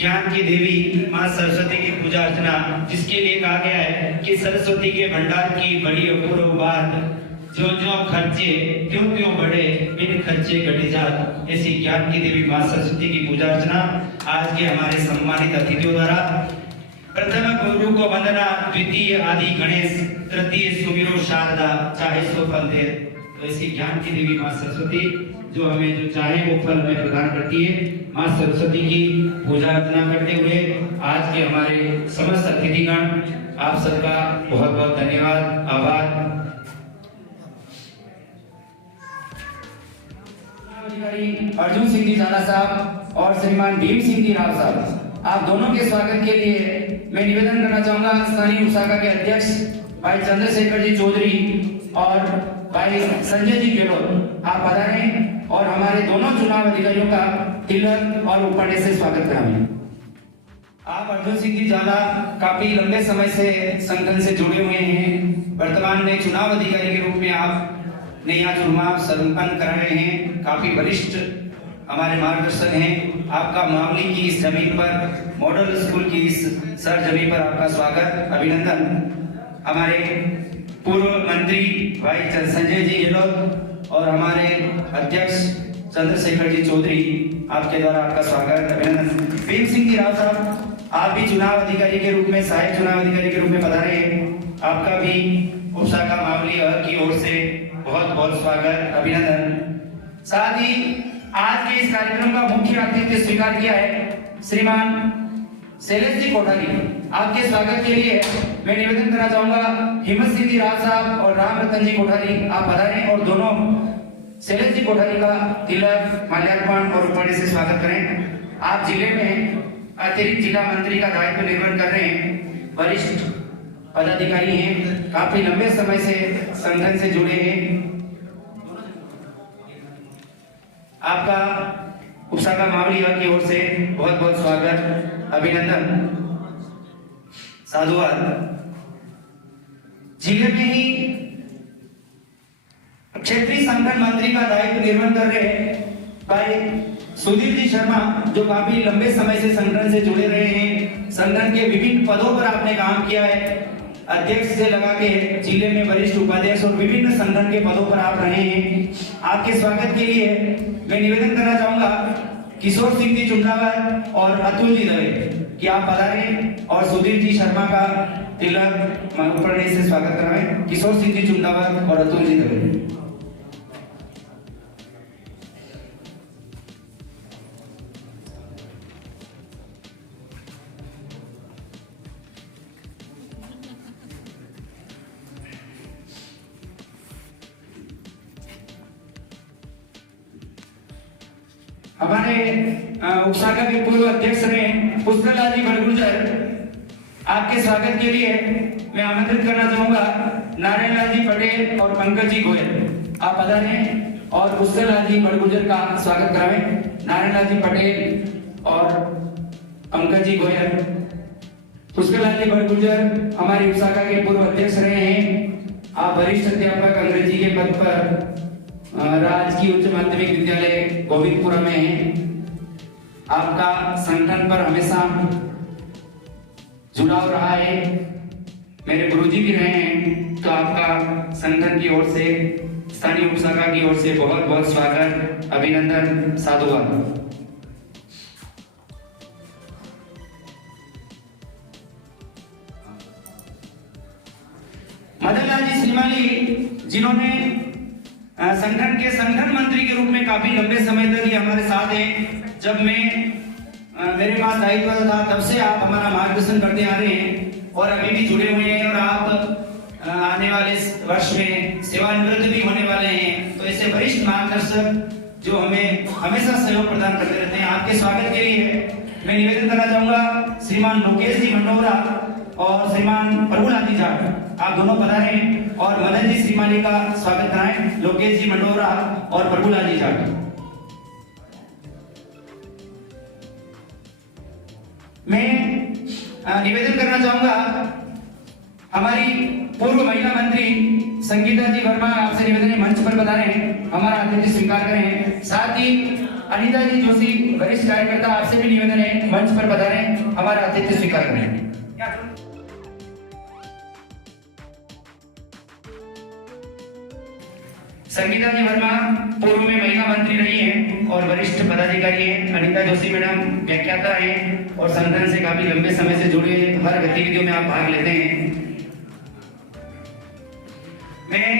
ज्ञान की देवी माँ सरस्वती की पूजा अर्चना, जिसके लिए कहा गया है कि सरस्वती के भंडार की बड़ी अपूर्व बात, जो जो खर्चे त्यों त्यों बढ़े, बिन खर्चे घटे जात। ऐसी ज्ञान की देवी माँ सरस्वती की पूजा अर्चना आज के हमारे सम्मानित अतिथियों द्वारा प्रथम गुरु को वंदना, द्वितीय आदि गणेश, तृतीय सुमिरो शारदा, चाहे सो फल दे। तो ऐसी ज्ञान की देवी माँ सरस्वती जो हमें जो चाहे वो फल हमें प्रदान करती है। माँ सरस्वती की पूजा अर्चना करते हुए आज के हमारे समस्त अतिथिगण, आप सबका बहुत बहुत धन्यवाद, आभार। अधिकारी अर्जुन सिंह जी झाला साहब और श्रीमान भीम सिंह जी राव साहब, आप दोनों के स्वागत के लिए मैं निवेदन करना चाहूंगा स्थानीय उषाका के अध्यक्ष भाई चंद्रशेखर जी चौधरी और भाई संजय जी गेहलोत, आप पधारें और हमारे दोनों चुनाव अधिकारियों का तिलक और उपहार से स्वागत कराएं। आप अर्जुन सिंह जी झाला काफी लंबे समय से संगठन से जुड़े हुए हैं। वर्तमान में चुनाव अधिकारी के रूप में आपने यहाँ चुनाव संपन्न करा रहे हैं। काफी वरिष्ठ हमारे मार्गदर्शक हैं। आपका मावली की इस जमीन पर, मॉडल स्कूल की इस सर जमीन पर आपका स्वागत, अभिनंदन। हमारे पूर्व मंत्री भाई संजय जी गेहलोत और हमारे अध्यक्ष चंद्रशेखर जी चौधरी, आपके द्वारा आपका स्वागत, अभिनंदन। भीम सिंह जी राव साहब, आप भी चुनाव अधिकारी के रूप में, सहायक चुनाव अधिकारी के रूप में पधारे हैं। आपका भी उषाका मावली की ओर से बहुत बहुत स्वागत, अभिनंदन। साथ ही आज के इस कार्यक्रम का मुख्य अतिथि स्वीकार किया है श्रीमान शैलेश जी कोठारी। आपके स्वागत के लिए मैं निवेदन करना चाहूंगा हिम्मत सिंह जी राव साहब और राम रतन जी कोठारी, आप पधारें और दोनों शैलेश जी कोठारी का तिलक, माल्यार्पण और उपहार से स्वागत करें। आप जिले में अतिरिक्त जिला मंत्री का दायित्व निर्वहन कर रहे हैं, वरिष्ठ पदाधिकारी हैं, काफी लंबे समय से संगठन से जुड़े हैं। आपका उषाका मावली की ओर से बहुत बहुत स्वागत, अभिनंदन, साधुवाद। जिले में ही क्षेत्रीय संगठन मंत्री का दायित्व निर्वहन कर रहे हैं भाई सुधीर जी शर्मा, जो काफी लंबे समय से संगठन से जुड़े रहे हैं। संगठन के विभिन्न पदों पर आपने काम किया है, अध्यक्ष से लगा के जिले में वरिष्ठ उपाध्यक्ष और विभिन्न संगठन के पदों पर आप रहे हैं। आपके स्वागत के लिए मैं निवेदन करना चाहूंगा किशोर सिंह जी चुंडावर और अतुल जी दवे कि आप पधारें और सुधीर जी शर्मा का तिलक उपहार से स्वागत कराएं। किशोर सिंह जी चुंडावर और अतुल जी दवे। हमारे उषाका के पूर्व अध्यक्ष रहे पुष्करलाल जी बड़गुजर, आपके स्वागत के लिए मैं आमंत्रित करना चाहूंगा नारायण लाल जी पटेल और पंकज जी गोयल, आप पधारें और पुष्करलाल जी बड़गुजर का स्वागत कराएं। नारायण लाल जी पटेल और पंकज जी गोयल। पुष्करलाल जी बड़गुजर हमारे उषाका के पूर्व अध्यक्ष रहे हैं। आप वरिष्ठ अध्यापक अंग्रेजी के पद पर राजकीय उच्च माध्यमिक विद्यालय गोविंदपुरा में है। आपका संगठन पर हमेशा जुड़ाव रहा है, मेरे गुरुजी भी रहे हैं। तो आपका संगठन की ओर से, स्थानीय उषाका की ओर से बहुत बहुत स्वागत, अभिनंदन, साधुवाद। मदनलाल जी श्रीमाली, जिन्होंने संगठन के संगठन मंत्री के रूप में काफी लंबे समय तक ये हमारे साथ हैं। जब मैं मेरे पास दायित्व था तब से आप हमारा मार्गदर्शन करते आ रहे हैं। और अभी भी जुड़े हुए हैं और आप आने वाले वर्ष में सेवानिवृत्त भी होने वाले हैं। तो ऐसे वरिष्ठ मार्गदर्शक जो हमें हमेशा सहयोग प्रदान करते रहते हैं, आपके स्वागत के लिए मैं निवेदन करना चाहूंगा श्रीमान लोकेश जी मंडोरा और श्रीमान प्रभुलाल जी जाट, आप दोनों पधारें और मदन जी श्रीमाली का स्वागत कराएं। लोकेश जी मंडोरा और प्रभुलाल जी जाट। मैं निवेदन करना चाहूंगा हमारी पूर्व महिला मंत्री संगीता जी वर्मा, आपसे निवेदन है मंच पर पधारें, हमारा आतिथ्य स्वीकार करें। साथ ही अनीता जी जोशी वरिष्ठ कार्यकर्ता, आपसे भी निवेदन है मंच पर पधारें, हमारा आतिथ्य स्वीकार करें। संगीता जी वर्मा पूर्व में महिला मंत्री रही हैं और वरिष्ठ पदाधिकारी हैं। अनीता जोशी मैडम व्याख्याता हैं और संगठन से काफी लंबे समय से जुड़े, हर गतिविधियों में आप भाग लेते हैं। मैं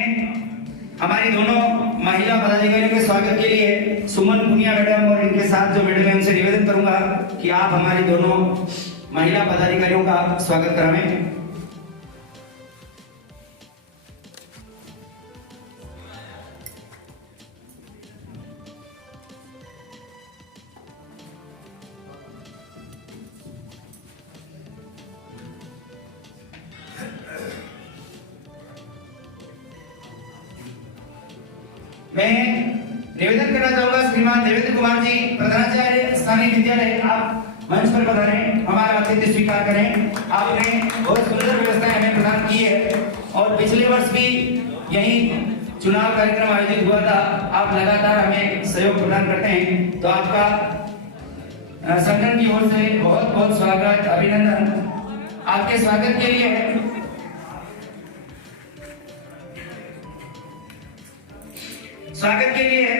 हमारी दोनों महिला पदाधिकारियों के स्वागत के लिए सुमन पुनिया मैडम और इनके साथ जो मैडम है उनसे निवेदन करूंगा कि आप हमारी दोनों महिला पदाधिकारियों का स्वागत करावें। मैं निवेदन करना चाहूंगा श्रीमान देवेंद्र कुमार जी प्रधानाचार्य स्थानीय विद्यालय, आप मंच पर पधारें, हमारा आतिथ्य स्वीकार करें। आपने बहुत सुंदर व्यवस्थाएं हमें प्रदान की है और पिछले वर्ष भी यही चुनाव कार्यक्रम आयोजित हुआ था। आप लगातार हमें सहयोग प्रदान करते हैं, तो आपका संगठन की ओर से बहुत बहुत स्वागत, अभिनंदन। आपके स्वागत के लिए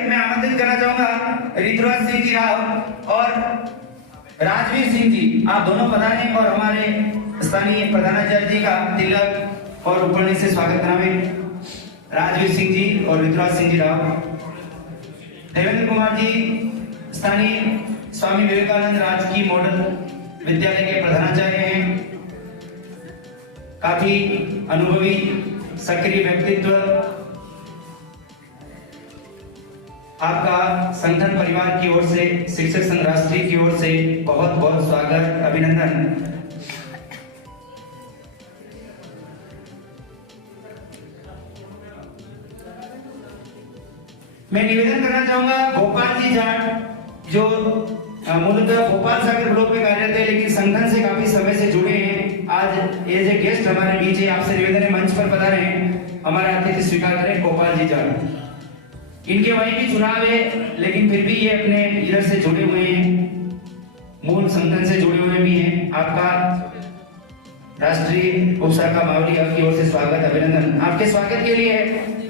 मैं आमंत्रित करना चाहूंगा ऋतुराज सिंह जी राव और राजवीर सिंह जी, आप दोनों पधारें और हमारे स्थानीय प्रधानाचार्य जी का तिलक और उपकरण से स्वागत करावें। राजवीर सिंह जी और ऋतुराज सिंह जी राव। देवेंद्र कुमार जी स्थानीय स्वामी विवेकानंद राजकीय मॉडल विद्यालय के प्रधानाचार्य हैं, काफी अनुभवी सक्रिय व्यक्तित्व। आपका संगठन परिवार की ओर से, शिक्षक संघ राष्ट्रीय की ओर से बहुत बहुत स्वागत, अभिनंदन। मैं निवेदन करना चाहूंगा गोपाल जी जाट, जो मूलतः भोपाल सागर ब्लॉक में कार्यरत है लेकिन संगठन से काफी समय से जुड़े हैं, आज एज ए गेस्ट हमारे बीच है। आपसे निवेदन है मंच पर पधारे हैं, हमारा आतिथ्य स्वीकार करें। गोपाल जी जाट, इनके वहीं भी चुनाव है लेकिन फिर भी ये अपने इधर से जुड़े हुए हैं, मूल संगठन से जुड़े हुए भी हैं। आपका राष्ट्रीय उपशाखा मावली की ओर से स्वागत, अभिनंदन। आपके स्वागत के लिए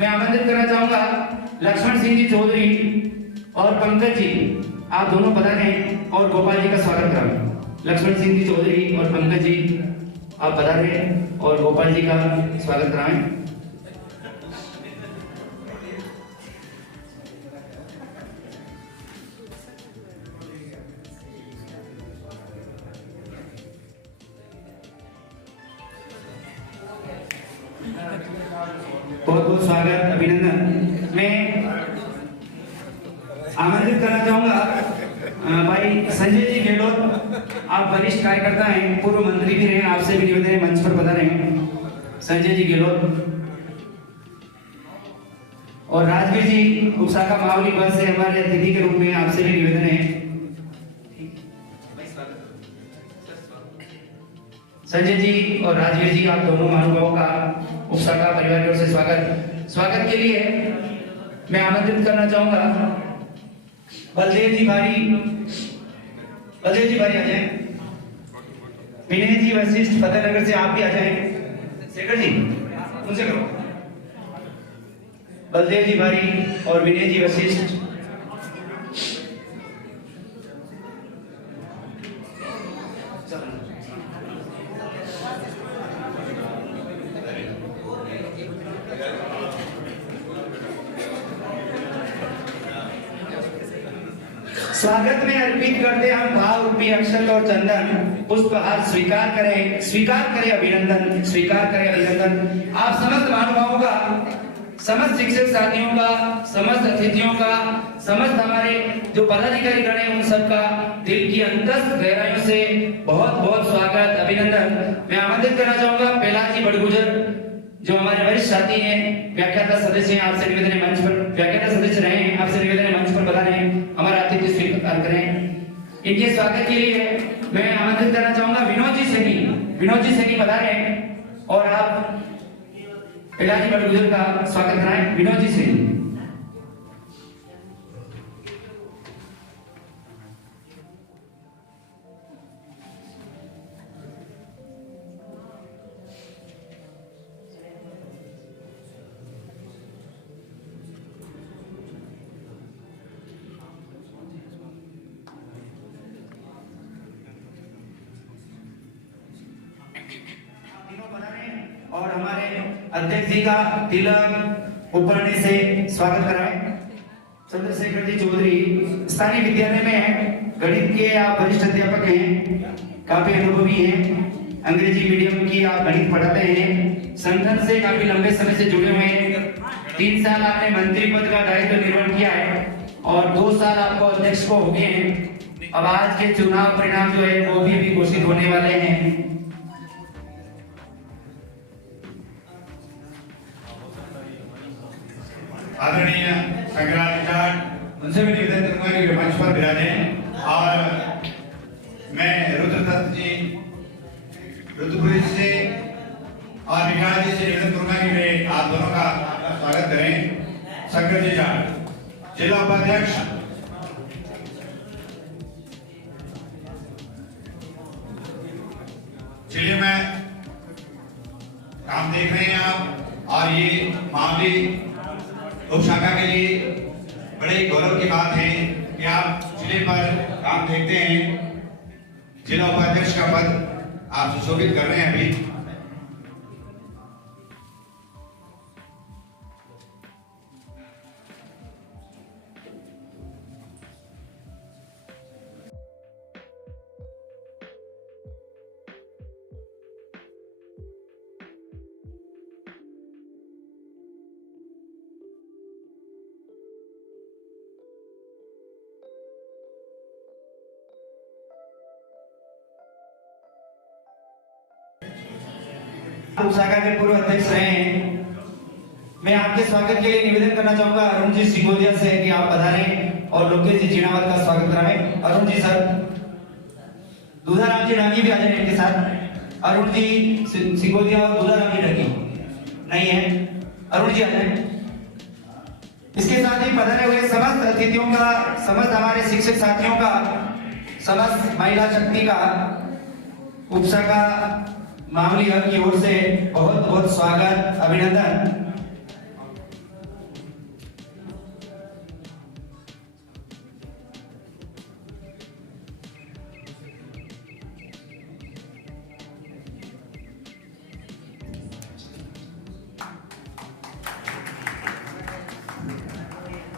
मैं आमंत्रित करना चाहूंगा लक्ष्मण सिंह जी चौधरी और पंकज जी, आप दोनों पधारें और गोपाल जी का स्वागत कराएं। लक्ष्मण सिंह जी चौधरी और पंकज जी, आप पधारें और गोपाल जी का स्वागत कराएं। बहुत बहुत स्वागत, अभिनंदन। मैं आमंत्रित करना चाहूंगा भाई संजय जी गहलोत, आप वरिष्ठ कार्यकर्ता हैं, पूर्व मंत्री भी रहे, आपसे भी निवेदन है मंच पर पधारे हैं संजय जी गहलोत। और राजवीर जी उपशाखा मावली पद से हमारे अतिथि के रूप में आपसे भी निवेदन है। संजय जी और राजवीर जी, आप दोनों महानुभावों का उपशाखा परिवार की ओर से स्वागत के लिए मैं आमंत्रित करना चाहूंगा बलदेव जी भारी आ जाएं। विनय जी वशिष्ठ फतेहनगर से आप भी आ जाएं। शेखर जी उनसे करो। बलदेव जी भारी और विनय जी वशिष्ठ। स्वागत में अर्पित करते हम भाव रूपी अक्षत और चंदन पुष्पहार स्वीकार करें अभिनंदन। आप समस्त महानुभावों का, समस्त शिक्षक साथियों का, समस्त अतिथियों का, समस्त हमारे जो पदाधिकारी गण हैं उन सबका दिल की अंतस्थ गहराइयों से बहुत बहुत स्वागत अभिनंदन। मैं आमंत्रित करना चाहूंगा पहलाजी बड़गुजर जो हमारे वरिष्ठ साथी हैं, व्याख्याता सदस्य हैं, आपसे निवेदन है मंच पर व्याख्याता सदस्य रहे हैं, आपसे निवेदन है मंच पर बता रहे हैं हमारा आतिथ्य स्वीकार करें। इनके स्वागत के लिए मैं आमंत्रित करना चाहूंगा विनोद जी सेनी बता रहे हैं और आप पहलाजी बड़गुजर का स्वागत कराएं। विनोद जी सेनी। और हमारे अध्यक्ष जी का तिलक उपरने से स्वागत कराएं। चंद्रशेखर जी चौधरी स्थानीय विद्यालय में हैं, गणित के आप वरिष्ठ अध्यापक हैं, काफी अनुभवी हैं, अंग्रेजी मीडियम की आप गणित पढ़ाते हैं, संगठन से काफी लंबे समय से जुड़े हुए हैं। 3 साल आपने मंत्री पद का दायित्व निर्वहन किया है और 2 साल आपको अध्यक्ष को हो गए हैं। अब आज के चुनाव परिणाम जो है वो भी घोषित होने वाले हैं। आदरणीय संग्राम जाट उनसे भी निवेदन करूंगा कि मंच पर विराजें और मैं रुद्रदत्त जी रुद्रपुरी से और विकास जी से निवेदन करूंगा कि वे आप दोनों का स्वागत करें। शंकर जी जाट जिला उपाध्यक्ष चलिए मैं काम देख रहे हैं आप और ये मामले उप शाखा के लिए बड़े गौरव की बात है कि आप जिले पर काम देखते हैं। जिला उपाध्यक्ष का पद आप सुशोभित कर रहे हैं अभी। उप शाखा के पूर्व अध्यक्ष रहे हैं। मैं आपके स्वागत के लिए निवेदन करना चाहूंगा अरुण जी सिगोदिया से कि आप पधारें और लोकेश जी जीनावत का स्वागत कराएं। अरुण जी सर, दूधाराम जी डांगी भी आ जाए इनके साथ। अरुण जी सिगोदिया और दूधाराम जी डांगी नहीं है, अरुण जी आ जाए। इसके साथ ही पधारे हुए समस्त अतिथियों का, समस्त हमारे शिक्षक साथियों का, समस्त महिला शक्ति का, उप शाखा मामूली हक की ओर से बहुत बहुत स्वागत अभिनंदन।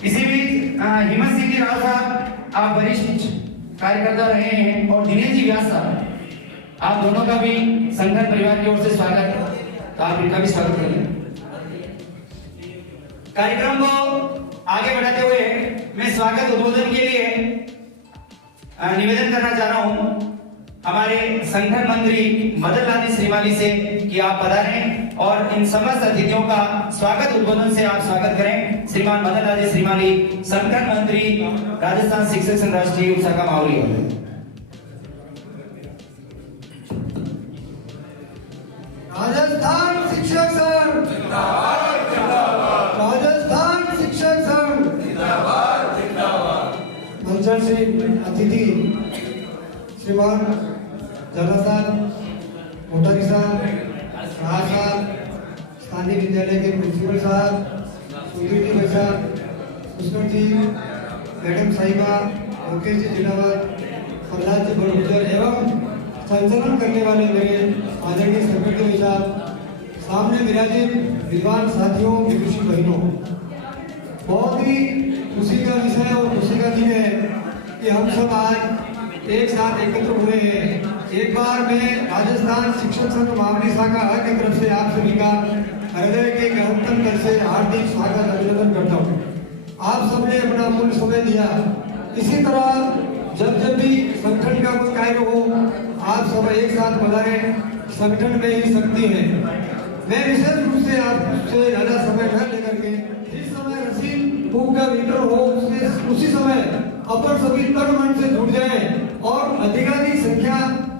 इसी बीच हिम्मत सिंह जी राव साहब आप वरिष्ठ कार्यकर्ता रहे हैं और दिनेश जी व्यास साहब आप दोनों का भी संगठन परिवार की ओर से स्वागत, तो आप इनका भी स्वागत करें। कार्यक्रम को आगे बढ़ाते हुए मैं स्वागत उद्बोधन के लिए निवेदन करना चाह रहा हूं हमारे संगठन मंत्री मदन लाल श्रीमाली से कि आप पधारें और इन समस्त अतिथियों का स्वागत उद्बोधन से आप स्वागत करें। श्रीमान मदन लाल श्रीमाली, संगठन मंत्री, राजस्थान शिक्षक संघ राष्ट्रीय उप शाखा मावली। राजस्थान शिक्षक संघ जिंदाबाद जिंदाबाद, राजस्थान शिक्षक संघ जिंदाबाद जिंदाबाद। मंचन से अतिथि श्रीमान जला साहब, मोटारी साहब, शाह साहब, स्थानीय विद्यालय के प्रिंसिपल साहब, सुधीर जी साहब, पुष्कर जी, मैडम साहिबा, लोकेश जी जिलावत, प्रहलाद जी बड़गुजर एवं संचालन करने वाले मेरे आदरणीय सेक्रेटरी साहब, सामने विराजित विद्वान साथियों, विदुषी बहनों, बहुत ही खुशी का विषय और खुशी का दिन है कि हम सब आज एक साथ एकत्र हुए हैं। एक बार मैं राजस्थान शिक्षक संघ मावली शाखा की तरफ से आप सभी का हृदय के गहनतम कर से हार्दिक स्वागत अभिनंदन करता हूँ। आप सबने अपना अमूल्य समय दिया। इसी तरह जब भी संगठन का कोई कार्य हो, आप सब एक साथ पधारें। संगठन में ही शक्ति है। मैं विशेष रूप से आपसे ज्यादा समय न लेकर के जिस समय रसीन फूक का मीटर हो उसी समय अपन सभी तन मन से जुड़ जाए और अधिकाधिक संख्या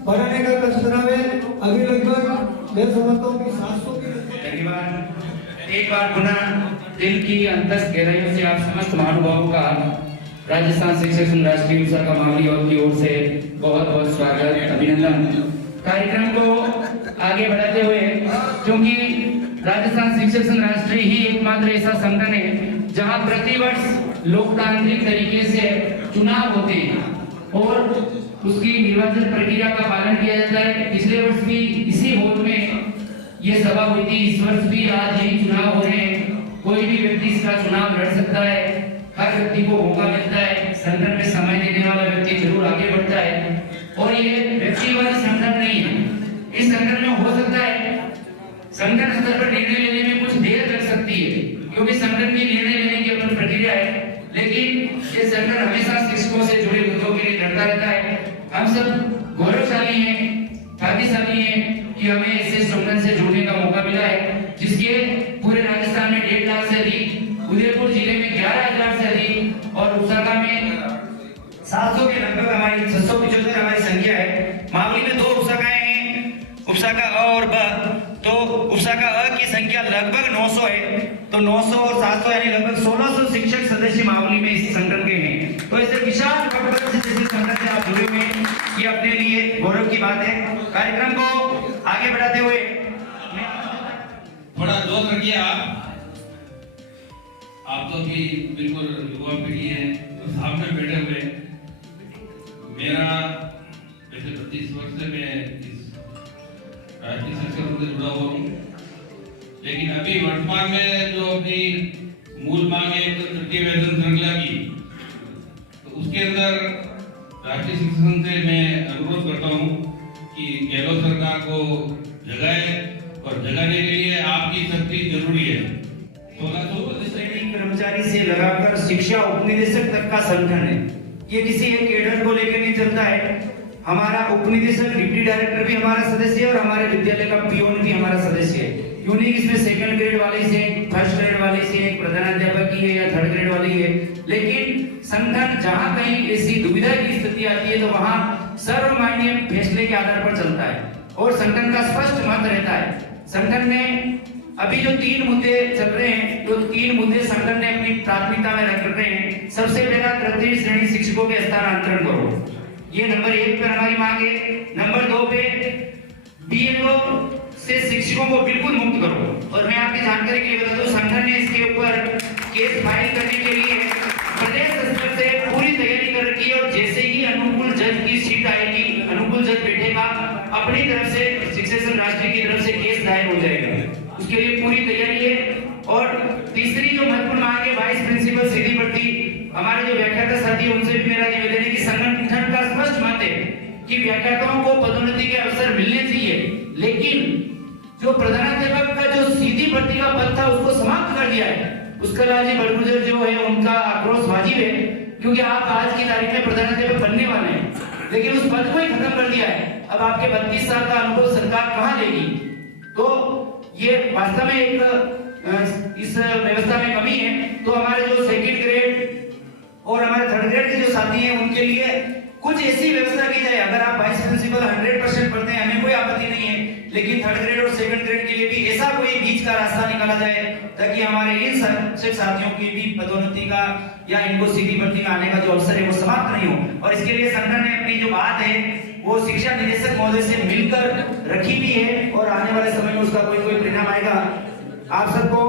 बढ़ाने का कष्ट करावे। अभी लगभग मैं समझता हूँ कि 700 धन्यवाद। एक बार पुनः दिल की अंतस गहराइयों से आप समस्त महानुभावों का राजस्थान शिक्षक संघ राष्ट्रीय शाखा मावली की ओर से बहुत बहुत स्वागत अभिनंदन। कार्यक्रम को आगे बढ़ाते हुए, क्योंकि राजस्थान शिक्षक संघ राष्ट्रीय ही एकमात्र ऐसा संगठन है जहां प्रतिवर्ष लोकतांत्रिक तरीके से चुनाव होते हैं और उसकी निर्वाचन प्रक्रिया का पालन किया जाता है। पिछले वर्ष भी इसी हॉल में ये सभा हुई थी, इस वर्ष भी आज यही चुनाव हो रहे हैं। कोई भी व्यक्ति इसका चुनाव लड़ सकता है, हर व्यक्ति को मौका मिलता है। संगठन में समय देने वाला व्यक्ति जरूर आगे बढ़ता है और ये व्यक्तिवादी संगठन नहीं है। इस संगठन में हो सकता है संगठन स्तर पर निर्णय लेने में कुछ देर लग सकती है, क्योंकि संगठन की निर्णय लेने की अपनी प्रक्रिया है, लेकिन ये संगठन हमेशा शिक्षकों से जुड़े मुद्दों के लिए लड़ता रहता है। हम सब गौरवशाली हैं, भाग्यशाली हैं कि हमें ऐसे संगठन से जुड़ने का मौका मिला है, जिसके पूरे राजस्थान में 1.5 लाख से अधिक, उदयपुर जिले में 11,000 से अधिक और उपशाखा में 700 के लगभग हमारी 675 हमारी संख्या है। मावली में 2 उपशाखाएं हैं, उपशाखा अ और ब। तो उपशाखा अ की संख्या लगभग 900 है, तो 900 और 700 यानी लगभग 1600 शिक्षक सदस्य मावली में इस संगठन के हैं। तो ऐसे विशाल पटवर्ग से जिस संगठन से आप जुड़े हुए हैं, ये अपने लिए गौरव की बात है। कार्यक्रम को आगे बढ़ाते हुए थोड़ा जोश रखिए। आप तो भी बिल्कुल युवा पीढ़ी है, तो सामने बैठे हुए मेरा वैसे 32 वर्ष से मैं इस राष्ट्रीय शिक्षक संघ से जुड़ा हुआ हूँ, लेकिन अभी वर्तमान में जो अपनी मूल मांग है तृतीय वेतन श्रृंखला की, तो उसके अंदर राष्ट्रीय शिक्षक संघ से मैं अनुरोध करता हूँ कि गहलोत सरकार को जगाए और जगाने के लिए आपकी शक्ति जरूरी है। 1600 श्रेणी कर्मचारी से लगाकर शिक्षा उपनिदेशक तक का संगठन है। ये किसी एक कैडर को लेकर नहीं चलता है। हमारा उपनिदेशक, डिप्टी डायरेक्टर भी हमारा सदस्य है और हमारे विद्यालय का पियोन भी हमारा सदस्य है। यूं नहीं इसमें 2nd ग्रेड वाले से, 1st ग्रेड वाले से, एक प्रधानाध्यापक की है या 3rd ग्रेड वाली है, लेकिन संगठन जहां कहीं ऐसी दुविधा की स्थिति आती है तो वहां सर्वमान्य फैसले के आधार पर चलता है और संगठन का स्पष्ट मत रहता है। संगठन में अभी जो 3 मुद्दे चल रहे हैं, तो 3 मुद्दे संगठन ने अपनी प्राथमिकता में रख रहे हैं। सबसे पहला तृतीय श्रेणी शिक्षकों के स्थानांतरण करो, ये नंबर 1 पर हमारी मांग है। नंबर 2 पे बीएलओ से शिक्षकों को बिल्कुल मुक्त करो। और मैं आपकी जानकारी के लिए बता दूं, संगठन ने इसके ऊपर केस फाइल करने के लिए प्रदेश स्तर से पूरी तैयारी कर रखी है और जैसे ही अनुकूल जज की सीट आएगी, अनुकूल जज बैठेगा, अपनी तरफ से शिक्षक संघ राष्ट्रीय की तरफ से केस दायर हो जाएगा। उसके लिए पूरी तैयारी है। और तीसरी जो महत्वपूर्ण मांग है, वाइस प्रिंसिपल सीधी भर्ती। हमारे जो व्याख्याता साथी है उनसे भी मेरा निवेदन है कि संगठन का स्पष्ट मत है कि व्याख्याताओं को पदोन्नति के अवसर मिलने चाहिए, लेकिन जो प्रधानाध्यापक का जो सीधी भर्ती का पद था उसको समाप्त कर दिया है। उसका राजी बड़गुजर जो है उनका आक्रोश वाजिब है, क्योंकि आप आज की तारीख में प्रधानाध्यापक बनने वाले हैं, लेकिन उस पद को ही खत्म कर दिया है। अब आपके 32 साल का अनुभव सरकार कहां लेगी? तो ये वास्तव में एक इस व्यवस्था में कमी है। तो हमारे जो 2nd ग्रेड और हमारे 3rd ग्रेड के जो साथी हैं उनके लिए कुछ ऐसी व्यवस्था की जाए। अगर आप वाइस प्रिंसिपल 100% पढ़ते हैं, हमें कोई आपत्ति नहीं है, लेकिन 3rd ग्रेड और 2nd ग्रेड के लिए भी ऐसा कोई बीच का रास्ता निकाला जाए ताकि हमारे इन शिक्षक साथियों की भी पदोन्नति का या इनको सीधी भर्ती में आने का जो अवसर है वो समाप्त नहीं हो। और इसके लिए संगठन ने अपनी जो बात है वो शिक्षा निदेशक महोदय से मिलकर रखी भी है और आने वाले समय में उसका कोई परिणाम आएगा। आप सबको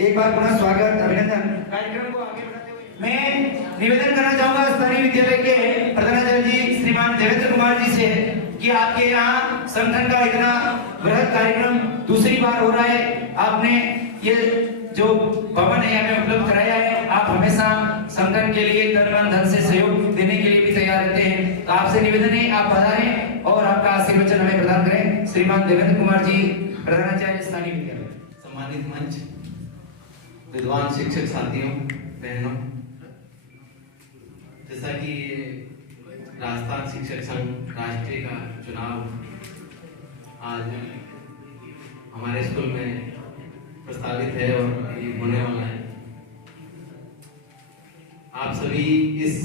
एक बार पुनः स्वागत अभिनंदन। कार्यक्रम को आगे बढ़ाते हुए मैं निवेदन करना चाहूंगा स्थानीय विद्यालय के प्रधानाचार्य जी श्रीमान देवेंद्र कुमार जी से कि आपके यहाँ संगठन का इतना बृहद कार्यक्रम दूसरी बार हो रहा है। आपने ये जो भवन है हमें उपलब्ध कराया है। आप हमेशा संगठन के लिए तन मन धन से सहयोग देने के लिए भी तैयार रहते हैं, तो आपसे निवेदन है आप पधारें और आपका आशीर्वचन हमें प्रदान करें। श्रीमान देवेंद्र कुमार जी, प्रधानाचार्य स्थानीय विद्यालय। सम्मानित मंच, विद्वान शिक्षक साथियों, बहनों, जैसा कि राजस्थान शिक्षक संघ राष्ट्रीय का चुनाव आज हमारे स्कूल में प्रस्तावित है और ये होने वाला है, आप सभी इस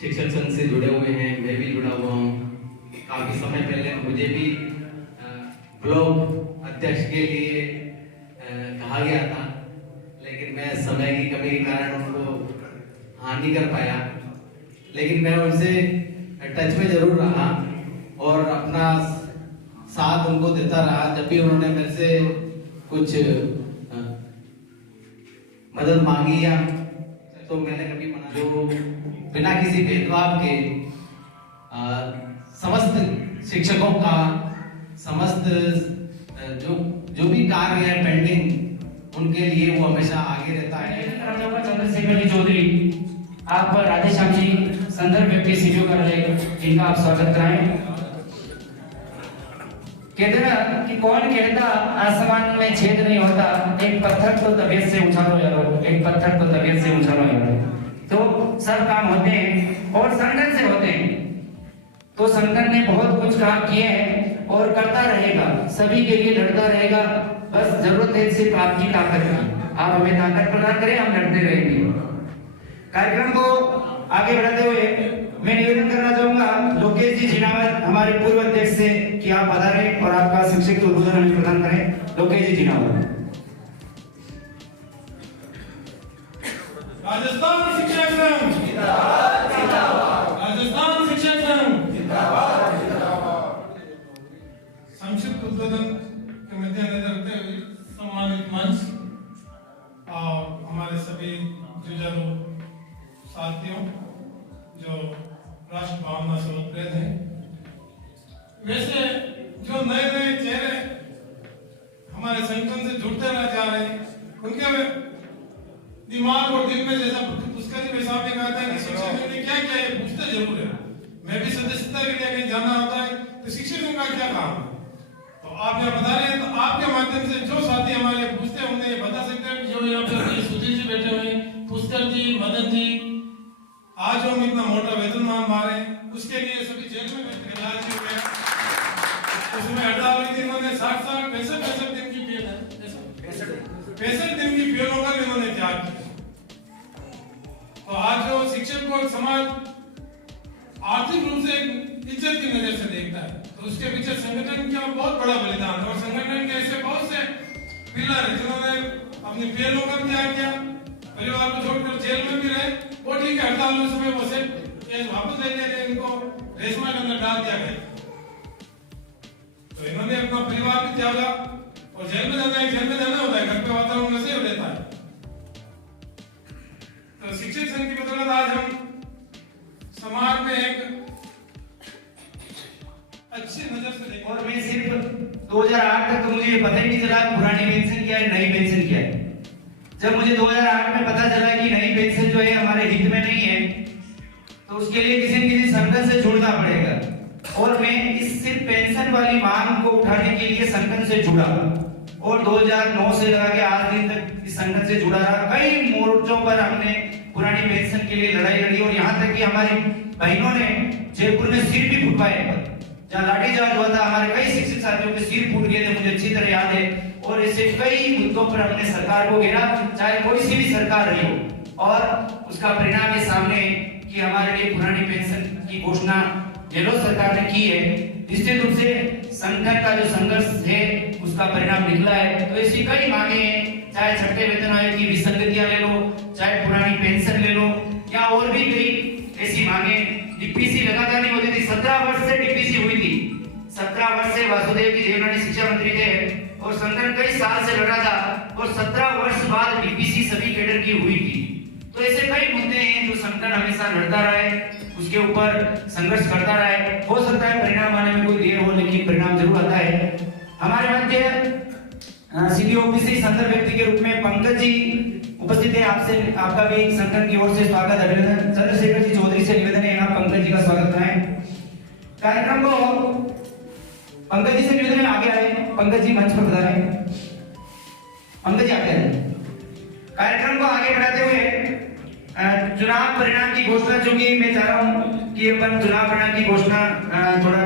शिक्षक संघ से जुड़े हुए हैं, मैं भी जुड़ा हुआ हूँ। काफी समय पहले मुझे भी ब्लॉक अध्यक्ष के लिए कहा गया था, लेकिन मैं समय की कमी के कारण उनको हाँ नहीं कर पाया, लेकिन मैं उनसे टच में जरूर रहा और अपना साथ उनको देता रहा। जब भी उन्होंने मेरे से कुछ मदद मांगी या तो मैंने कभी मना, जो बिना किसी भेदभाव के समस्त शिक्षकों का समस्त जो भी कार्य है पेंडिंग, उनके लिए वो हमेशा आगे रहता है। चंद्रशेखर जी चौधरी, आप राधेश्याम जी संदर्भ व्यक्ति सीजो कर रहे, इनका आप स्वागत कराएं। कहते ना कि कौन कहता आसमान में छेद नहीं होता, एक पत्थर तो तबीयत से उछालो यारो, एक पत्थर तो तबीयत से उछालो यारो। तो सब काम होते हैं और संगठन से होते हैं, तो संगठन ने बहुत कुछ काम किए हैं और करता रहेगा, सभी के लिए लड़ता रहेगा। बस जरूरत है सिर्फ आपकी ताकत की, आप हमें ताकत प्रदान करें, हम लड़ते रहेंगे। कार्यक्रम को आगे बढ़ाते हुए मैं निवेदन करना चाहूंगा लोकेश जी जिनावत, हमारे पूर्व अध्यक्ष से, कि आप पधारें और आपका शिक्षक उद्बोधन हमें प्रदान करें। लोकेश जी जिनावत। राजस्थान शिक्षक संघ जिंदाबाद, जिंदाबाद। राजस्थान शिक्षक संघ जिंदाबाद, जिंदाबाद। संक्षिप्त उद्बोधन के मद्देनजर रखते हुए सम्मानित मंच और हमारे सभी जुझारू साथियों जो राष्ट्र भावना से उत्प्रेरित हैं, वैसे जो नए नए चेहरे हमारे संगठन से जुड़ते रह जा रहे हैं, उनके दिमाग और दिल में, जैसा पुष्कर जी साहब ने कहा था कि शिक्षक ने क्या किया है, पूछते जरूर है। मैं भी सदस्यता के लिए कहीं जाना होता है तो शिक्षकों का क्या काम है, तो आप यहाँ बता रहे हैं, तो आपके माध्यम से जो साथी हमारे पूछते होंगे बता सकते हैं। जो यहाँ पे सुधीर जी बैठे हुए हैं, पुष्कर जी, मदन जी, आज हम इतना मोटा वेतनमान मारे, उसके लिए सभी जेल में इलाज हो गया, उसमें हड़ताल हुई थी, इन्होंने 60 65 दिन की पीएल है, 65 दिन की पीएल होकर इन्होंने त्याग किया। तो आज जो शिक्षक को समाज आर्थिक रूप से इज्जत की नजर से देखता है, तो उसके पीछे संगठन का बहुत बड़ा बलिदान है और संगठन के ऐसे बहुत से पिलर है जिन्होंने अपनी पीएल होकर त्याग किया, परिवार को छोड़कर जेल में भी रहे, वो ठीक है, हड़ताल में समय वो से वापस ले गए, इनको रेशमा के अंदर डाल दिया गया, तो इन्होंने अपना परिवार भी त्यागा और जेल में जाना है, जेल में जाना होता है, घर पे वातावरण वैसे ही रहता है। तो शिक्षक संघ की बदौलत आज हम समाज में एक अच्छी नजर से देखें। और मैं सिर्फ 2008 तक तो मुझे पता ही नहीं चला पुरानी पेंशन क्या है, नई पेंशन क्या है। जब मुझे 2008 में पता चला कि नई पेंशन जो है हमारे हित में नहीं है, तो उसके लिए किसी न किसी संगठन से जुड़ना पड़ेगा और मैं इस सिर्फ पेंशन वाली मांग को उठाने के लिए संगठन से जुड़ा और 2009 से लगा के आज दिन तक इस संगठन से जुड़ा रहा। कई मोर्चों पर हमने पुरानी पेंशन के लिए लड़ाई लड़ी और यहाँ तक कि हमारी बहनों ने जयपुर में सिर भी फूटवाए, जहाँ लाठीचार्ज हुआ था, हमारे कई शिक्षक साथियों के सिर फूट गए थे, मुझे अच्छी तरह याद है। और ऐसे कई मुद्दों पर हमने सरकार को घेरा, चाहे कोई सी भी सरकार रही हो, और उसका परिणाम ये सामने कि हमारे लिए पुरानी पेंशन की घोषणा गहलोत सरकार ने की है। निश्चित रूप से संगठन का जो संघर्ष है उसका परिणाम निकला है। तो ऐसी कई मांगे हैं, चाहे छठे वेतन आयोग की विसंगतियां ले लो, चाहे पुरानी पेंशन ले लो, या और भी कई ऐसी मांगे। डीपीसी लगातार नहीं होती थी, 17 वर्ष से डीपीसी हुई थी, 17 वर्ष से वासुदेव जी देवनानी शिक्षा मंत्री थे और संगठन कई साल से लड़ा था और 17 वर्ष बाद डीपीसी सभी कैडर की हुई थी। तो ऐसे कई मुद्दे हैं जो संगठन हमेशा लड़ता रहे, उसके ऊपर संघर्ष करता रहे। हो सकता है परिणाम आने में कोई देर हो, लेकिन परिणाम जरूर आता है। हमारे मध्य सीधी ओबीसी संदर्भ व्यक्ति के रूप में पंकज जी उपस्थित है। आपसे आपका भी संगठन की ओर से स्वागत अभिनंदन। चंद्रशेखर जी चौधरी से निवेदन है यहाँ पंकज जी का स्वागत कराएं। कार्यक्रम को पंकज जी से निवेदन है आगे आए। पंकज जी मंच पर पधारें। पंकज जी आगे आए। कार्यक्रम को आगे बढ़ाते हुए चुनाव परिणाम की घोषणा, चूंकि मैं चाह रहा हूं कि अपन चुनाव परिणाम की घोषणा थोड़ा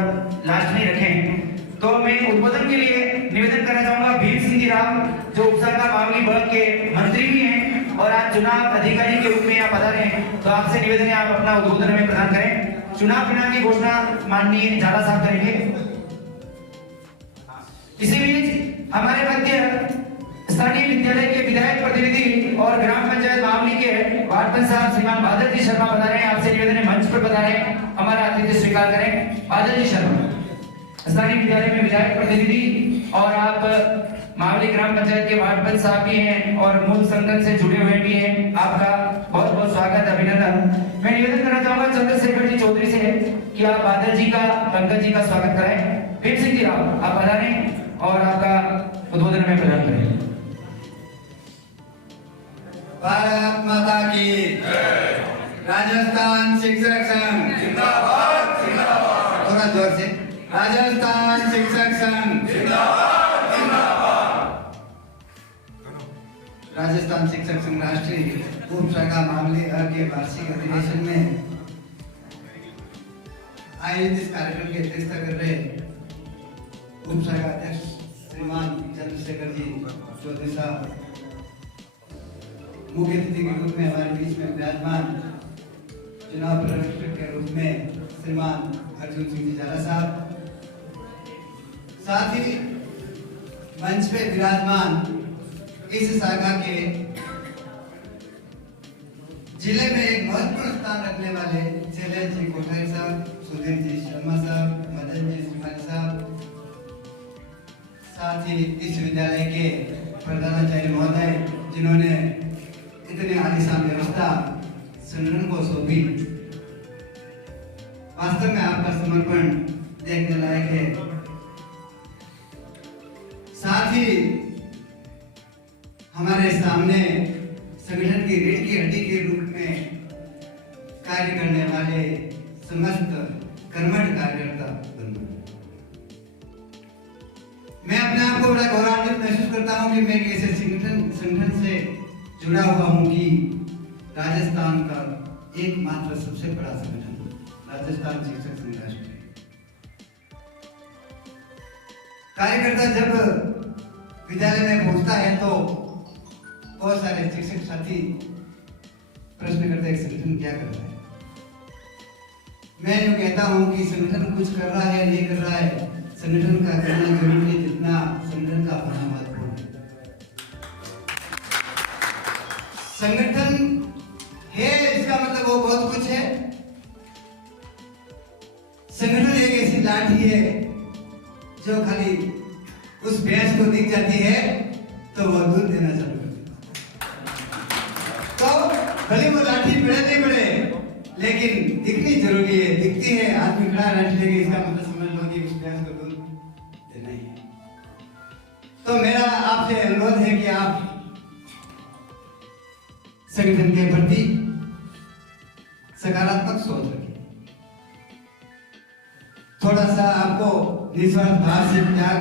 लास्ट में रखें, तो मैं उद्बोधन के लिए निवेदन करना चाहूंगा भीम सिंह जी राव, जो उपशाखा मावली ब्लॉक के मंत्री भी हैं और आज चुनाव अधिकारी के रूप में यहाँ पधारे हैं। तो आपसे निवेदन है आप अपना उद्बोधन में प्रदान करें। चुनाव परिणाम की घोषणा माननीय झाला साहब करेंगे। इसी बीच हमारे मध्य स्थानीय विद्यालय के विधायक प्रतिनिधि और ग्राम पंचायत मावली के वार्ड पंच साहब श्रीमान बादल जी शर्मा बता रहे हैं। आपसे निवेदन है मंच पर बता रहे हैं, हमारा आतिथ्य स्वीकार करें। बादल जी शर्मा स्थानीय विद्यालय में विधायक प्रतिनिधि और आप मावली ग्राम पंचायत के वार्ड पंच साहब भी हैं और मूल संगठन से जुड़े हुए भी हैं। आपका बहुत बहुत स्वागत अभिनंदन। मैं निवेदन करना चाहूंगा चंद्रशेखर जी चौधरी से कि आप बादल जी का पंकज जी का स्वागत कराएं। भीम सिंह जी राव आप बधाएं और आपका उद्बोधन में प्रदान करें। भारत माता की राजस्थान शिक्षक संघ जिंदाबाद जिंदाबाद। थोड़ा जोर से, राजस्थान शिक्षक संघ जिंदाबाद जिंदाबाद। राजस्थान शिक्षक संघ राष्ट्रीय उप शाखा मामले के वार्षिक अधिवेशन में आयोजित इस कार्यक्रम की अध्यक्षता कर रहे उप शाखा अध्यक्ष श्रीमान चंद्रशेखर जी चौधरी साहब, मुख्य अतिथि के रूप में हमारे बीच में विराजमान चुनाव पर्यवेक्षक के रूप में श्रीमान अर्जुन सिंह जी झाला साहब, साथ ही मंच पे विराजमान इस शाखा के जिले में एक महत्वपूर्ण स्थान रखने वाले शैलेश जी कोठारी साहब, सुधीर जी शर्मा साहब, मदन जी श्रीमानी साहब, साथ ही इस विद्यालय के प्रधानाचार्य महोदय जिन्होंने इतनी आलीशान व्यवस्था संगठन को सौंपी। वास्तव में आपका समर्पण देखने लायक है। साथ ही हमारे सामने संगठन की रीढ़ की हड्डी के रूप में कार्य करने वाले समस्त कर्मठ कार्यकर्ता बंधु, मैं अपने आप को बड़ा गौरवान्वित महसूस करता हूं कि मैं एक ऐसे संगठन से जुड़ा हुआ हूं कि राजस्थान का एकमात्र सबसे बड़ा संगठन राजस्थान शिक्षक संघ राष्ट्रीय। कार्यकर्ता जब विद्यालय में पहुंचता है तो बहुत सारे शिक्षक साथी प्रश्न करते हैं संगठन क्या कर रहा है। मैं जो कहता हूं कि संगठन कुछ कर रहा है नहीं कर रहा है, संगठन का करना जरूरी है जितना संगठन का होना महत्वपूर्ण है। संगठन है इसका मतलब वो बहुत कुछ है। संगठन एक ऐसी लाठी है जो खाली उस भैंस को दिख जाती है तो वो दूध देना चालू करती है। तो भले वो लाठी बड़े नहीं बड़े, लेकिन दिखनी जरूरी है। दिखती है, आदमी खड़ा लाठी लेके, इसका मतलब समझ लो कि उस भैंस को दूध देना ही है। तो मेरा आपसे अनुरोध है कि आप संगठन के प्रति सकारात्मक सोच रखें। थोड़ा सा आपको निस्वार्थ भाव से त्याग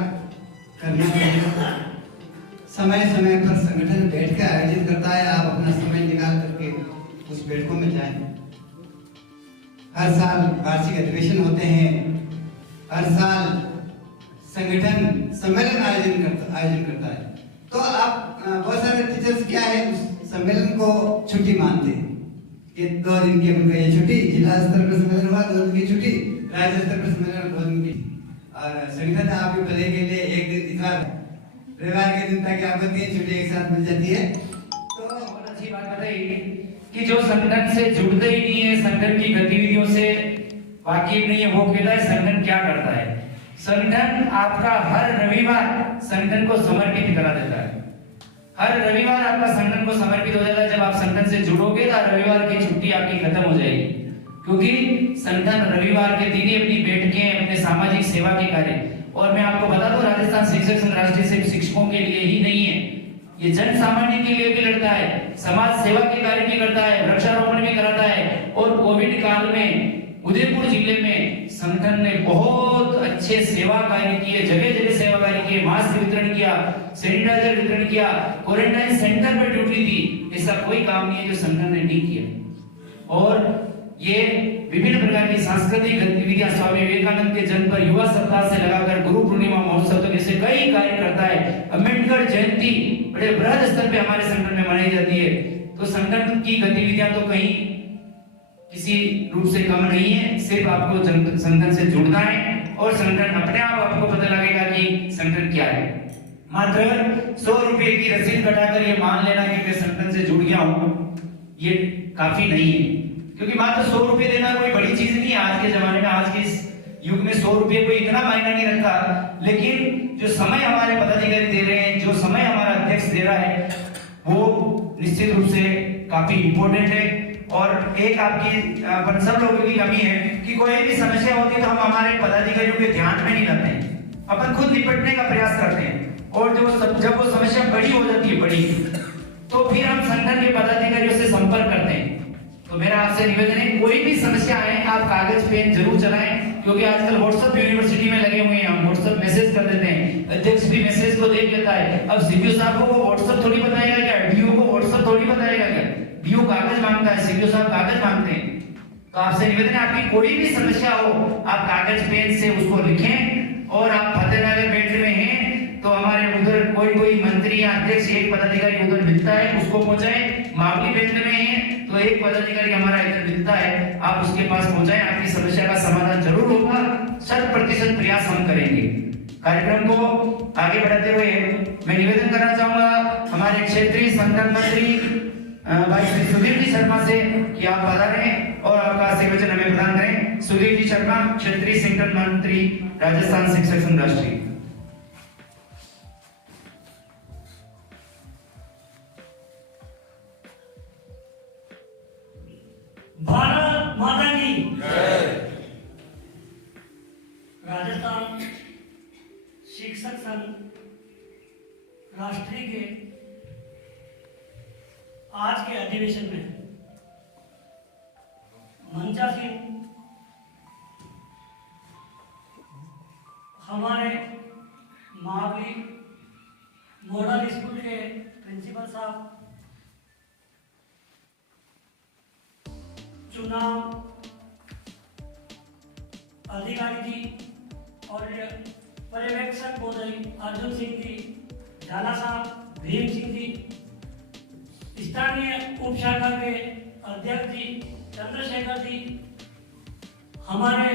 करना पड़ेगा। समय समय पर संगठन बैठक आयोजित करता है, आप अपना समय निकाल करके उस बैठकों में जाएं। हर साल वार्षिक अधिवेशन होते हैं, हर साल संगठन सम्मेलन आयोजन करता है। तो आप बहुत सारे टीचर्स क्या है उस सम्मेलन को छुट्टी मानते हैं कि 2 दिन की उनका ये छुट्टी, जिला स्तर पर सम्मेलन हुआ 2 दिन की छुट्टी, राज्य स्तर पर सम्मेलन 2 दिन की। और संगठन आपके भले के लिए एक दिन इधर रविवार के दिन तक आपको 3 छुट्टी एक साथ मिल जाती है। तो बहुत अच्छी बात बताई कि जो संगठन से जुड़ते ही नहीं है, संगठन की गतिविधियों से वाकिफ नहीं है, वो कहता है संगठन क्या करता है। संगठन आपका हर रविवार संगठन को समर्पित करा देता है। हर रविवार आपका संगठन को समर्पित हो जाता है। जब आप संगठन से जुड़ोगे तो रविवार की छुट्टी आपकी खत्म हो जाएगी, क्योंकि संगठन रविवार के दिन ही अपनी बैठकें, अपने सामाजिक सेवा के कार्य और मैं आपको बता दूं, राजस्थान शिक्षक संघ राष्ट्रीय सिर्फ शिक्षकों के लिए ही नहीं है, ये जन सामान्य के लिए भी लड़ता है, समाज सेवा के कार्य भी करता है, वृक्षारोपण भी कराता है। और कोविड काल में उदयपुर जिले में संगठन ने बहुत अच्छे सेवा कार्य किए, जगह जगह सेवा कार्य किए, मास्क वितरण किया, सैनिटाइजर वितरण किया, क्वारंटाइन सेंटर पर ड्यूटी दी। ऐसा कोई काम नहीं है जो संगठन ने नहीं किया। और ये विभिन्न प्रकार की सांस्कृतिक गतिविधियां स्वामी विवेकानंद के जन्म पर युवा सप्ताह से लगाकर गुरु पूर्णिमा महोत्सव तक ऐसे कई कार्य करता है। अम्बेडकर जयंती बड़े बृहद स्तर पे हमारे संगठन में मनाई जाती है। तो संगठन की गतिविधियां तो कहीं किसी रूप से कम नहीं है, सिर्फ आपको संगठन से जुड़ना है और संगठन अपने आप आपको पता लगेगा कि संगठन क्या है। मात्र 100 रुपए की रसीद कटाकर ये मान लेना कि मैं संगठन से जुड़ गया हूं, ये काफी नहीं है, क्योंकि मात्र 100 रुपए देना कोई बड़ी चीज नहीं है आज के जमाने में। आज के इस युग में 100 रुपए कोई इतना मायना नहीं रखता, लेकिन जो समय हमारे पदाधिकारी दे रहे हैं, जो समय हमारा अध्यक्ष दे रहा है, वो निश्चित रूप से काफी इंपॉर्टेंट है। और एक आपकी अपन सब लोगों की कमी है कि कोई भी समस्या होती है तो हम हमारे पदाधिकारियों के ध्यान में नहीं लाते हैं, अपन खुद निपटने का प्रयास करते हैं। और जब वो समस्या बड़ी हो जाती है, बड़ी, तो फिर हम संगठन के पदाधिकारियों से संपर्क करते हैं। तो मेरा आपसे निवेदन है, कोई भी समस्या आए आप कागज पेन जरूर चलाएं, क्योंकि आजकल व्हाट्सएप यूनिवर्सिटी में लगे हुए हैं, हम व्हाट्सएप मैसेज कर देते हैं, अध्यक्ष भी मैसेज को देख लेता है। अब सीपीओ साहब को वो व्हाट्सएप थोड़ी बताएगा क्या, डीओ को व्हाट्सएप थोड़ी बताएगा क्या, डीओ कागज मांगता है, सीपीओ साहब कागज मांगते हैं। तो आपसे निवेदन है, आपकी कोई भी समस्या हो आप कागज पेन से उसको लिखें। और आप फतेहनगर बेल्ट में हैं तो हमारे उधर कोई मंत्री या अध्यक्ष एक पदाधिकारी उधर मिलता है, उसको पहुंचाएं। मावली बेल्ट में हैं तो एक पदाधिकारी हमारा इधर मिलता है, आप उसके पास पहुंचाएं, आपकी समस्या का समाधान जरूर होगा, 100% प्रयास हम करेंगे। कार्यक्रम को आगे बढ़ाते हुए मैं निवेदन करना चाहूंगा हमारे क्षेत्रीय संगठन मंत्री भाई श्री सुधीर जी शर्मा से कि आप पधारें और आपका सेवचन हमें प्रदान करें। सुधीर जी शर्मा, क्षेत्रीय संगठन मंत्री, राजस्थान शिक्षक संघ राष्ट्रीय। भारत माता की जय। राजस्थान शिक्षक संघ राष्ट्रीय के आज के अधिवेशन में मंचासीन हमारे मावली मॉडल स्कूल के प्रिंसिपल साहब, चुनाव अधिकारी जी और पर्यवेक्षक महोदय अर्जुन सिंह जी, झाला साहब, भीम सिंह जी, स्थानीय उप शाखा के अध्यक्ष जी चंद्रशेखर जी, हमारे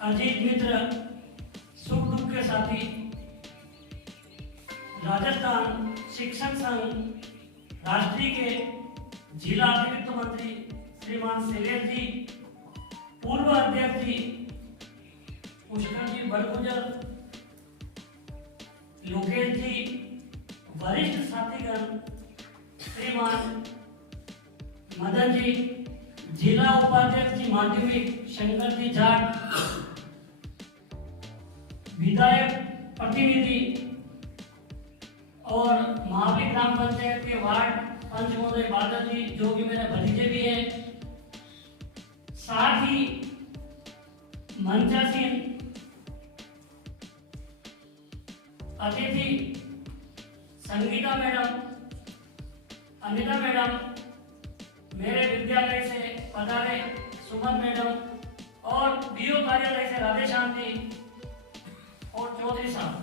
अजीत मित्र, सुख दुख के साथी, राजस्थान शिक्षक संघ राष्ट्रीय के जिला अतिरिक्त मंत्री श्रीमान शैलेश जी, पूर्व अध्यक्ष जी पुष्कर जी बड़गुजर, लोकेश जी, वरिष्ठ साथीगण श्रीमान मदन जी, जिला उपाध्यक्ष जी माध्यमिक शंकर जी जाट, विधायक प्रतिनिधि और महावी ग्राम पंचायत के वार्ड पंच महोदय बादल जी, जो कि मेरे भतीजे भी हैं, साथ ही मंचासीन अतिथि संगीता मैडम, अनिता मैडम, मेरे विद्यालय से पधारे सुमन मैडम और बीओ कार्यालय से राधेश्याम जी और चौधरी साहब,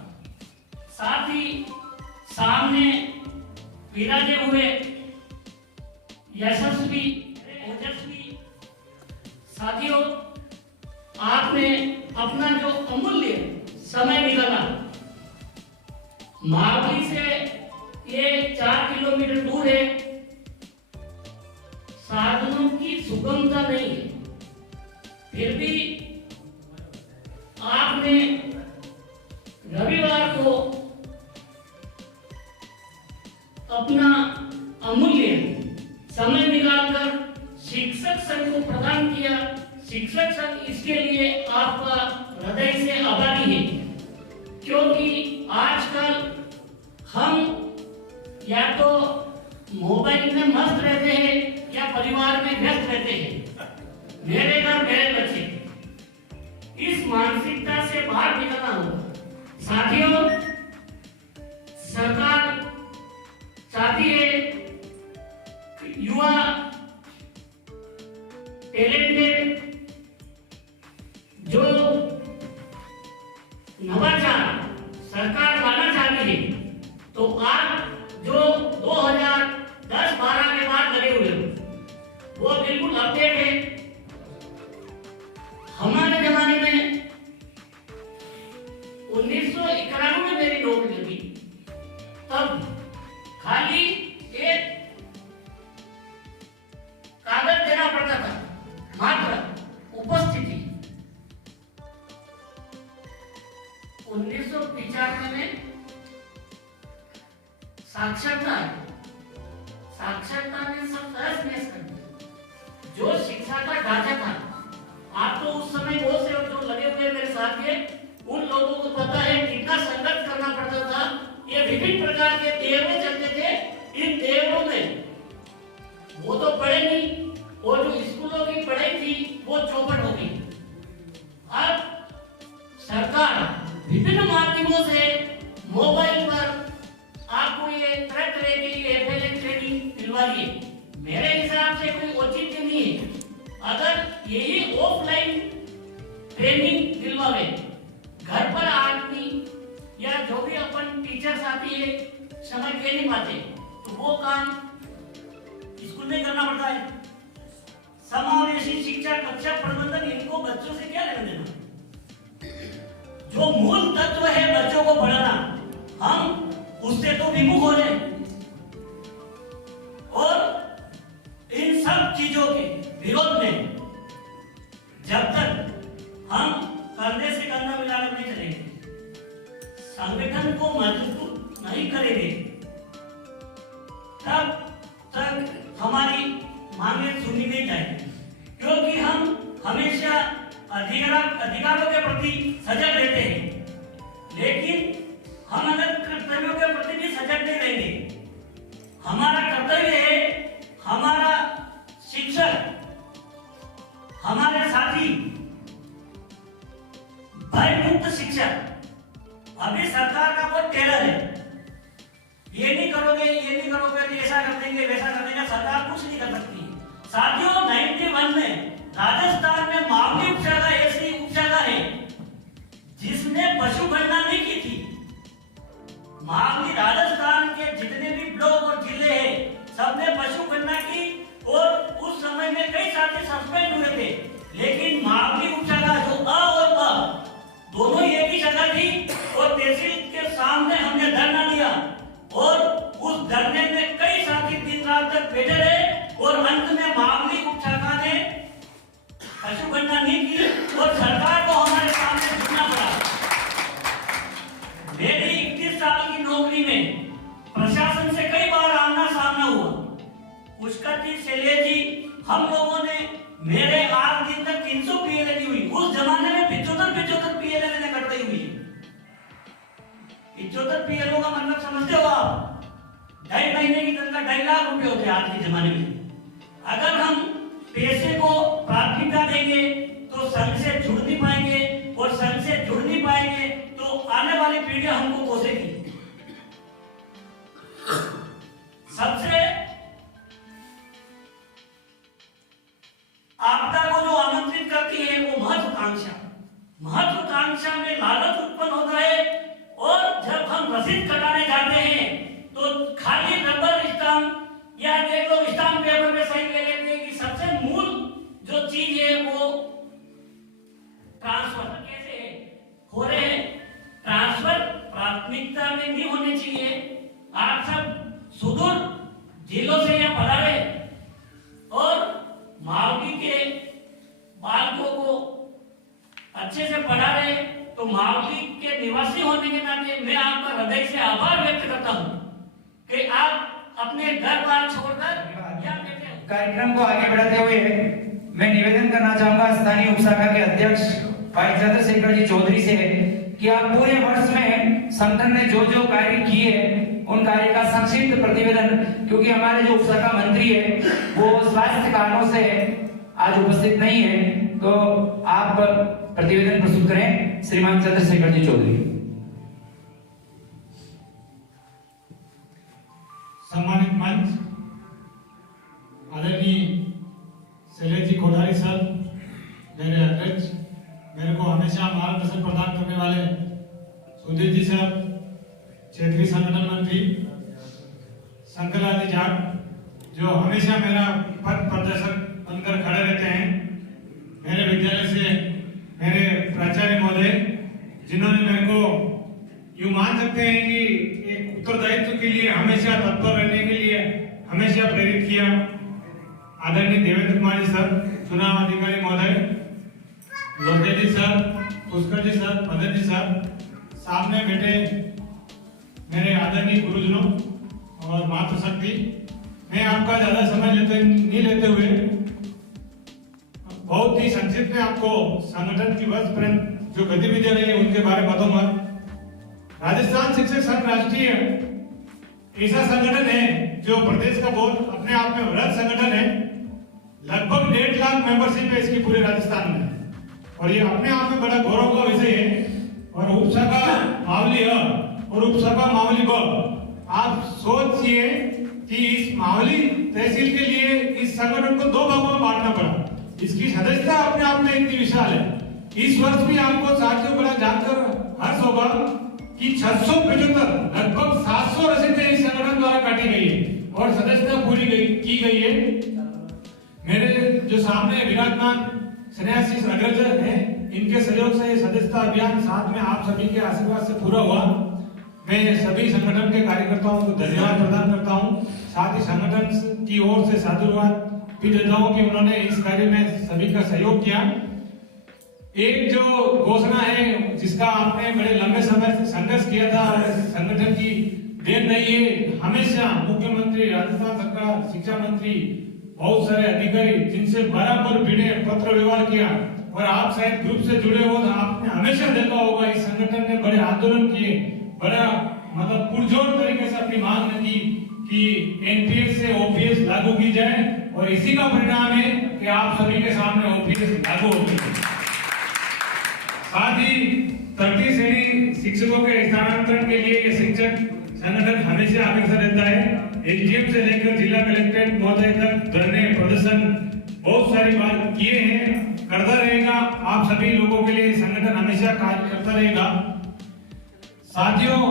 साथ ही सामने विराजे हुए यशस्वी ओजस्वी साथियों, आपने अपना जो अमूल्य समय निकाला, मावली से ये 4 किलोमीटर दूर है, साधनों की सुगमता नहीं है, फिर भी आपने रविवार को अपना अमूल्य समय निकालकर शिक्षक संघ को प्रदान किया। शिक्षक संघ इसके लिए आपका हृदय से आभारी है। क्योंकि आजकल हम या तो मोबाइल में मस्त रहते हैं या परिवार में व्यस्त रहते हैं, मेरे घर मेरे बच्चे। इस मानसिकता से बाहर निकलना होगा। साथियों, सरकार चाहती है कि युवा टैलेंटेड जो नवाचार सरकार लाना चाहती है, तो आज जो 2010-12 के बाद लगे हुए वो बिल्कुल अपडेट है। हमारे जमाने में 1991 में मेरी नौकरी लगी, तब खाली एक कागज देना पड़ता था, मात्र उपस्थिति। 1995 में साक्षरता ने सब तरह मैच कर दिया। जो शिक्षा का ढांचा था, आप तो उस समय बहुत से जो लगे हुए मेरे साथ के उन लोगों को पता है कितना संघर्ष करना पड़ता था। ये विभिन्न प्रकार के देवरे चलते थे। इन देवरों में वो तो पढ़े नहीं, और जो स्कूलों की पढ़ाई थी वो चौपट हो गई। अब सरकार विभिन्न माध्यमों से मोबाइल पर आपको ये तरह तरह की एफएलएन ट्रेनिंग दिलवा रही है। मेरे हिसाब से कोई औचित्य नहीं है अगर यही ऑफलाइन ट्रेनिंग दिलवावे। घर पर आदमी या जो भी अपन टीचर्स आती है समझ के नहीं पाते, तो वो काम स्कूल में करना पड़ता है। समावेशी शिक्षा, कक्षा प्रबंधन, इनको बच्चों से क्या लेना देना। जो मूल तत्व है बच्चों को पढ़ाना, हम उससे तो विमुख हो जाए। और इन सब चीजों के विरोध में जब तक हम कंधे से कंधा मिलाकर नहीं चलेंगे, संगठन को मजबूत नहीं करेंगे, तब तक हमारी मांगे सुनी नहीं जाएगी। क्योंकि हम हमेशा अधिकारों के प्रति सजग रहते हैं, लेकिन हम अगर कर्तव्यों के प्रति भी सजग नहीं रहेंगे। हमारा कर्तव्य है हमारा शिक्षक, हमारे साथी, भय मुक्त शिक्षक। अभी सरकार का बहुत टेलर है, ये नहीं करोगे तो ऐसा कर देंगे, वैसा कर देंगे। सरकार कुछ नहीं कर सकती। साथियों, 91 में राजस्थान में मावली उपशाखा ऐसी उपशाखा है जिसने पशु गणना नहीं की थी। मावली राजस्थान के जितने भी ब्लॉक और जिले हैं, सबने पशु गणना की और उस समय में कई साथी सस्पेंड हुए थे। लेकिन मावली उपशाखा जो अ और ब दोनों एक ही जगह थी और तहसील के सामने हमने धरना दिया और उस धरने में कई साथी दिन रात तक बैठे रहे और अंत में मावली उपशाखा ने पशु गणना नहीं की और सरकार को हमारे सामने झुकना पड़ा। मेरी 21 साल की नौकरी में प्रशासन से कई बार आमना सामना हुआ। पुष्कर जी, शैलेश जी, हम लोगों ने मेरे 8 दिन तक 300 पीएलए दी हुई। उस जमाने में 75 पीएलए मैंने कटाई हुई। 75 पीएलओ का मतलब समझते हो आप? 2.5 महीने की तनख्वाह 2.5 लाख रुपए होते आज के जमाने में। अगर हम पैसे को प्राथमिकता देंगे तो संघ से जुड़ नहीं पाएंगे और संघ से जुड़ नहीं पाएंगे तो आने वाली पीढ़ी हमको कोसेगी। सबसे आपदा को जो आमंत्रित करती है वो महत्वाकांक्षा। महत्वाकांक्षा में लालच उत्पन्न होता है और जब हम रसीद कटाने जाते हैं तो खाली रबर स्टाम्प या देख लो स्टाम्प पेपर में सही ले लेते हैं कि सबसे मूल जो चीज है वो ट्रांसफर कैसे हो रहे हैं। ट्रांसफर प्राथमिकता में नहीं होने चाहिए। आप सब सुदूर जिलों से यहाँ पढ़ा रहे और मावली के बालकों को अच्छे से पढ़ा रहे, तो मावली के निवासी होने के नाते मैं आपका हृदय से आभार व्यक्त करता हूँ कि आप अपने घर बार छोड़कर कार्यक्रम को आगे बढ़ाते हुए मैं निवेदन करना चाहूंगा स्थानीय उपशाखा के अध्यक्ष भाई चंद्रशेखर जी चौधरी से कि आप पूरे वर्ष में संगठन ने जो जो कार्य किए उन कार्य का संक्षिप्त प्रतिवेदन, क्योंकि हमारे जो उपशाखा मंत्री है वो स्वास्थ्य कारणों से आज उपस्थित नहीं है, तो आप प्रतिवेदन प्रस्तुत करें। श्रीमान चंद्रशेखर जी चौधरी। सम्मानित मंच, आदरणीय शैलेश जी कोठारी सर, मेरे अध्यक्ष, मेरे को हमेशा मार्गदर्शन प्रदान करने वाले सुधीर जी सर, क्षेत्रीय संगठन मंत्री शंकरलाल जाट, जो हमेशा मेरा पथ प्रदर्शक बनकर खड़े रहते हैं, मेरे विद्यालय से मेरे प्राचार्य महोदय, जिन्होंने मेरे को यूं मान सकते हैं कि एक उत्तरदायित्व के लिए हमेशा तत्पर रहने के लिए हमेशा प्रेरित किया। आदरणीय देवेंद्र कुमार जी सर, चुनाव अधिकारी महोदय, लोकेश जी सर, पुष्कर जी सर, मदन जी सर, सामने बैठे मेरे आदरणीय गुरुजनों और मातृशक्ति, मैं आपका ज्यादा समय नहीं लेते हुए बहुत ही संक्षिप्त में आपको संगठन की वर्ष पर्यंत जो गतिविधियां रही है उनके बारे में बताऊंगा। राजस्थान शिक्षक संघ राष्ट्रीय ऐसा संगठन है जो प्रदेश का बहुत अपने आप में वृहद संगठन है। लगभग 1.5 लाख मेंबरशिप है इसकी पूरे राजस्थान में, और ये अपने आप में बड़ा गौरव का विषय है। और उपशाखा मावली अ और उपशाखा मावली ब, आप सोचिए कि इस मावली तहसील के लिए इस संगठन को 2 भागों में बांटना पड़ा। इसकी सदस्यता अपने आप में इतनी विशाल है। इस वर्ष भी आपको साथियों बड़ा जानकर हर्ष होगा कि 675 लगभग 700 रसीदें इस संगठन द्वारा काटी गई है और सदस्यता पूरी की गई है। मेरे जो सामने विराजमान सन्यासी अग्रजर हैं, इनके सहयोग से सदस्यता अभियान साथ में आप सभी के आशीर्वाद से पूरा हुआ। मैं सभी संगठन के कार्यकर्ताओं को धन्यवाद प्रदान करता हूं, साथ ही संगठन की ओर से साधुवाद भी देता हूं कि उन्होंने इस कार्य में सभी का सहयोग किया। एक जो घोषणा है जिसका आपने बड़े लंबे समय से संघर्ष किया था, संगठन की देन नहीं है, हमेशा मुख्यमंत्री, राजस्थान सरकार, शिक्षा मंत्री, बहुत सारे अधिकारी जिनसे बराबर भिड़े, पत्र व्यवहार किया, और आप शायद ग्रुप से जुड़े हो तो आपने हमेशा देखा होगा इस संगठन ने बड़े आंदोलन किए, बड़ा मतलब पुरजोर तरीके से अपनी मांग की कि एनपीएस से ओपीएस लागू की जाए, और इसी का परिणाम है कि आप सभी के सामने ओपीएस लागू हो गई। साथ ही तृतीय श्रेणी शिक्षकों के स्थानांतरण के लिए ये शिक्षक संगठन हमेशा अग्रसर रहता है। एसडीएम से लेकर जिला कलेक्टर महोदय तक धरने प्रदर्शन बहुत सारी बात किए हैं, करता रहेगा। आप सभी लोगों के लिए संगठन हमेशा कार्य करता रहेगा। साथियों,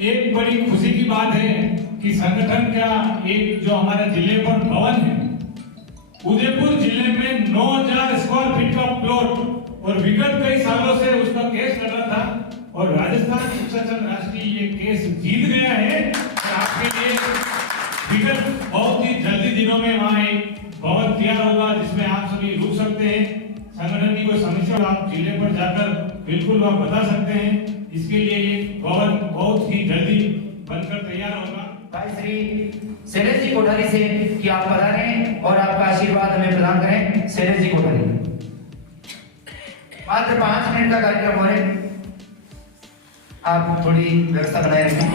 एक बड़ी खुशी की बात है कि संगठन का एक जो हमारे जिले पर भवन है, उदयपुर जिले में 9000 स्क्वायर फीट का प्लॉट, और विगत कई सालों से उसका केस लगा था, और राजस्थान शिक्षक संघ राष्ट्रीय ये केस जीत गया है। और आपके लिए विगत बहुत ही जल्दी दिनों में वहाँ एक भवन तैयार होगा जिसमें आप सभी रुक सकते हैं। संगठन की कोई समस्या आप जिले पर जाकर बिल्कुल आप बता सकते हैं। इसके लिए ये भवन बहुत ही जल्दी बनकर तैयार होगा। भाई श्री शैलेश जी कोठारी से कि आप पधारें और आपका आशीर्वाद हमें प्रदान करें। शैलेश जी कोठारी, मात्र 5 मिनट का कार्यक्रम हो रहा है, आप थोड़ी व्यवस्था बनाए रखें।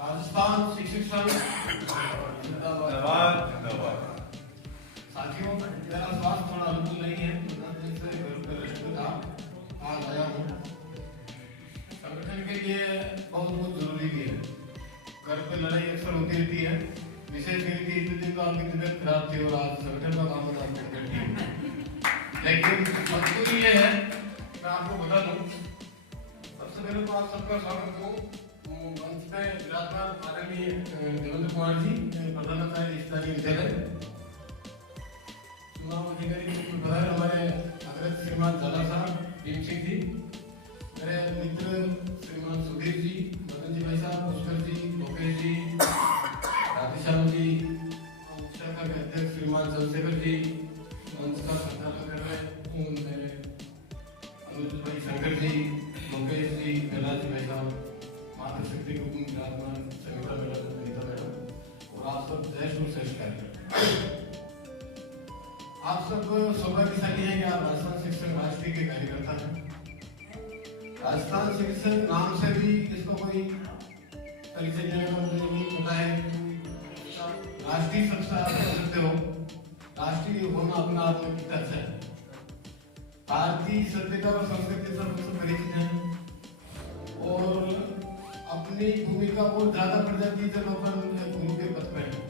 राजस्थान शिक्षक संघ जिंदाबाद। साथियों, मेरा स्वास्थ्य थोड़ा अनुकूल नहीं है, आज आया हूँ। संगठन के लिए बहुत जरूरी भी है। घर पे लड़ाई अक्सर होती रहती है, विशेष करके इतने दिन तो आपकी तबीयत खराब थी और आज संगठन का काम बता लेकिन मजबूरी ये है, मैं आपको बता दूं, सबसे पहले तो आप सबका स्वागत हो। मंच पे विराजमान आदरणीय देवेंद्र कुमार जी, प्रधानाचार्य स्थानीय विद्यालय, चुनाव अधिकारी प्रधान हमारे अग्रज श्रीमान झाला साहब, भीम सिंह जी, मेरे मित्र श्रीमान सुधीर जी, मदन जी भाई साहब, पुष्कर जी, लोकेश जी, राधेश्याम जी, उपशाखा के अध्यक्ष श्रीमान चंद्रशेखर जी, मंच का संचालन कर रहे मेरे अनुज भाई शंकर जी, लोकेश जी, कैलाश भाई साहब, मातृशक्ति ग्रुप में विराजमान सविता मैडम, अनिता मैडम, और आप सब जय श्री श्रेष्ठ। आप सब सौभाग्यशाली हैं कि आप राजस्थान शिक्षक राष्ट्रीय के कार्यकर्ता हैं। राजस्थान शिक्षक नाम से भी इसको कोई परिचय देने का मुझे नहीं पता है। राष्ट्रीय संस्था आप कह सकते हो, राष्ट्रीय होना अपना आप में कितना अच्छा है। भारतीय सभ्यता और संस्कृति से परिचित है और अपनी भूमिका को ज्यादा बढ़ जाती है जब अपन गुरु के पद पे हैं।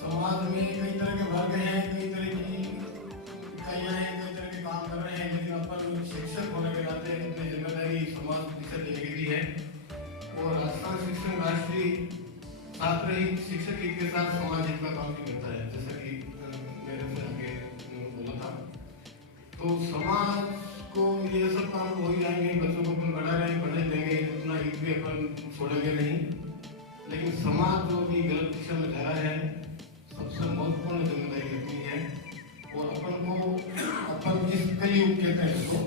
समाज में कई तरह के वर्ग हैं, कई तरह की इकाइयां हैं, कई तरह के काम कर रहे हैं, लेकिन अपन शिक्षक होने के नाते अपनी जिम्मेदारी समाज के साथ लेने की है। और राजस्थान शिक्षक राष्ट्रीय छात्र ही शिक्षक हित के साथ समाज हित का काम भी करता है, जैसा कि मेरे से आगे बोला था। तो समाज को ये सब काम हो ही जाएंगे, बच्चों को अपन बढ़ा रहे हैं, पढ़ने देंगे, अपना हित भी अपन छोड़ेंगे नहीं। लेकिन समाज जो भी गलत दिशा में जा रहा है, सबसे महत्वपूर्ण जिम्मेदारी रखनी है। और अपन इस कलयुग कहते हैं इसको,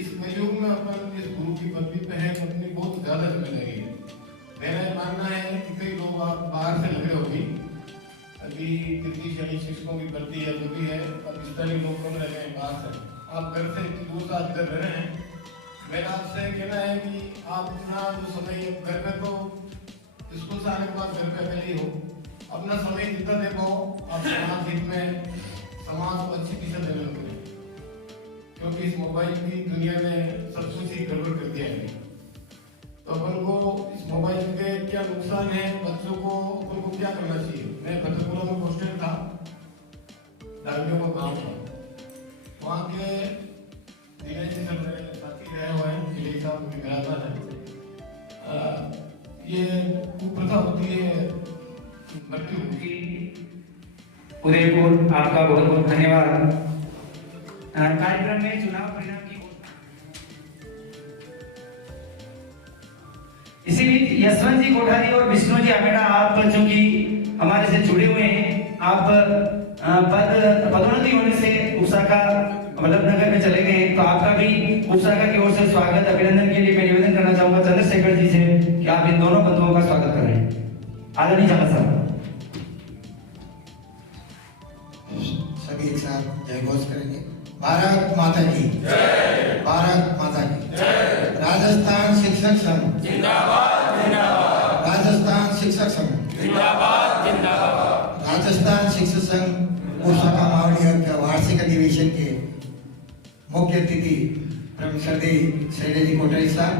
इस कलयुग में अपन इस गुरु की पदवी पे है, तो अपनी बहुत ज्यादा जिम्मेदारी है। मेरा मानना है कि कई लोग आप बाहर से लग रहे होगी, अभी तृतीय शिक्षकों की भर्ती है, जो भी है, अब इस तरह लोग कम रह गए बाहर से, आप घर से दूर साथ इधर रह रहे हैं। मेरा आपसे कहना है कि आप अपना जो समय घर में तो स्कूल से आने के बाद घर पे अकेले ही हो, अपना समय जितना दे पाओ आप समाज हित में, समाज को अच्छी दिशा देने लगे। क्योंकि इस मोबाइल की दुनिया ने सब कुछ ही गड़बड़ कर दिया है। तो अपन को इस मोबाइल के क्या नुकसान है, बच्चों को अपन को क्या करना चाहिए। मैं फतेहपुरा में पोस्टर था, डालमियों का काम था, वहाँ के दिनेश जी सर मेरे साथी रहे हुए हैं, दिलीप साहब भी विराजमान है। ये कुप्रथा होती है मृत्यु की। उदयपुर, आपका बहुत बहुत धन्यवाद। कार्यक्रम में चुनाव परिणाम की इसी बीच यशवंत जी कोठारी और विष्णु जी आमेड़ा, आप जो कि हमारे से जुड़े हुए हैं, आप पदोन्नति होने से उपशाखा वल्लभनगर में चले गए, तो आपका भी उपशाखा की ओर से स्वागत अभिनंदन के लिए मैं निवेदन करना चाहूंगा चंद्रशेखर जी से कि आप इन दोनों बंधुओं का स्वागत कर रहे हैं। आदरणीय झाला साहब। सभी एक साथ जय घोष करेंगे। भारत माता की जय, भारत माता की जय। राजस्थान शिक्षक संघ जिंदाबाद जिंदाबाद, राजस्थान शिक्षक संघ जिंदाबाद जिंदाबाद। राजस्थान शिक्षक संघ उपशाखा मावली के वार्षिक अधिवेशन के मुख्य अतिथि प्रोफेसर शैलेश जी कोठारी साहब,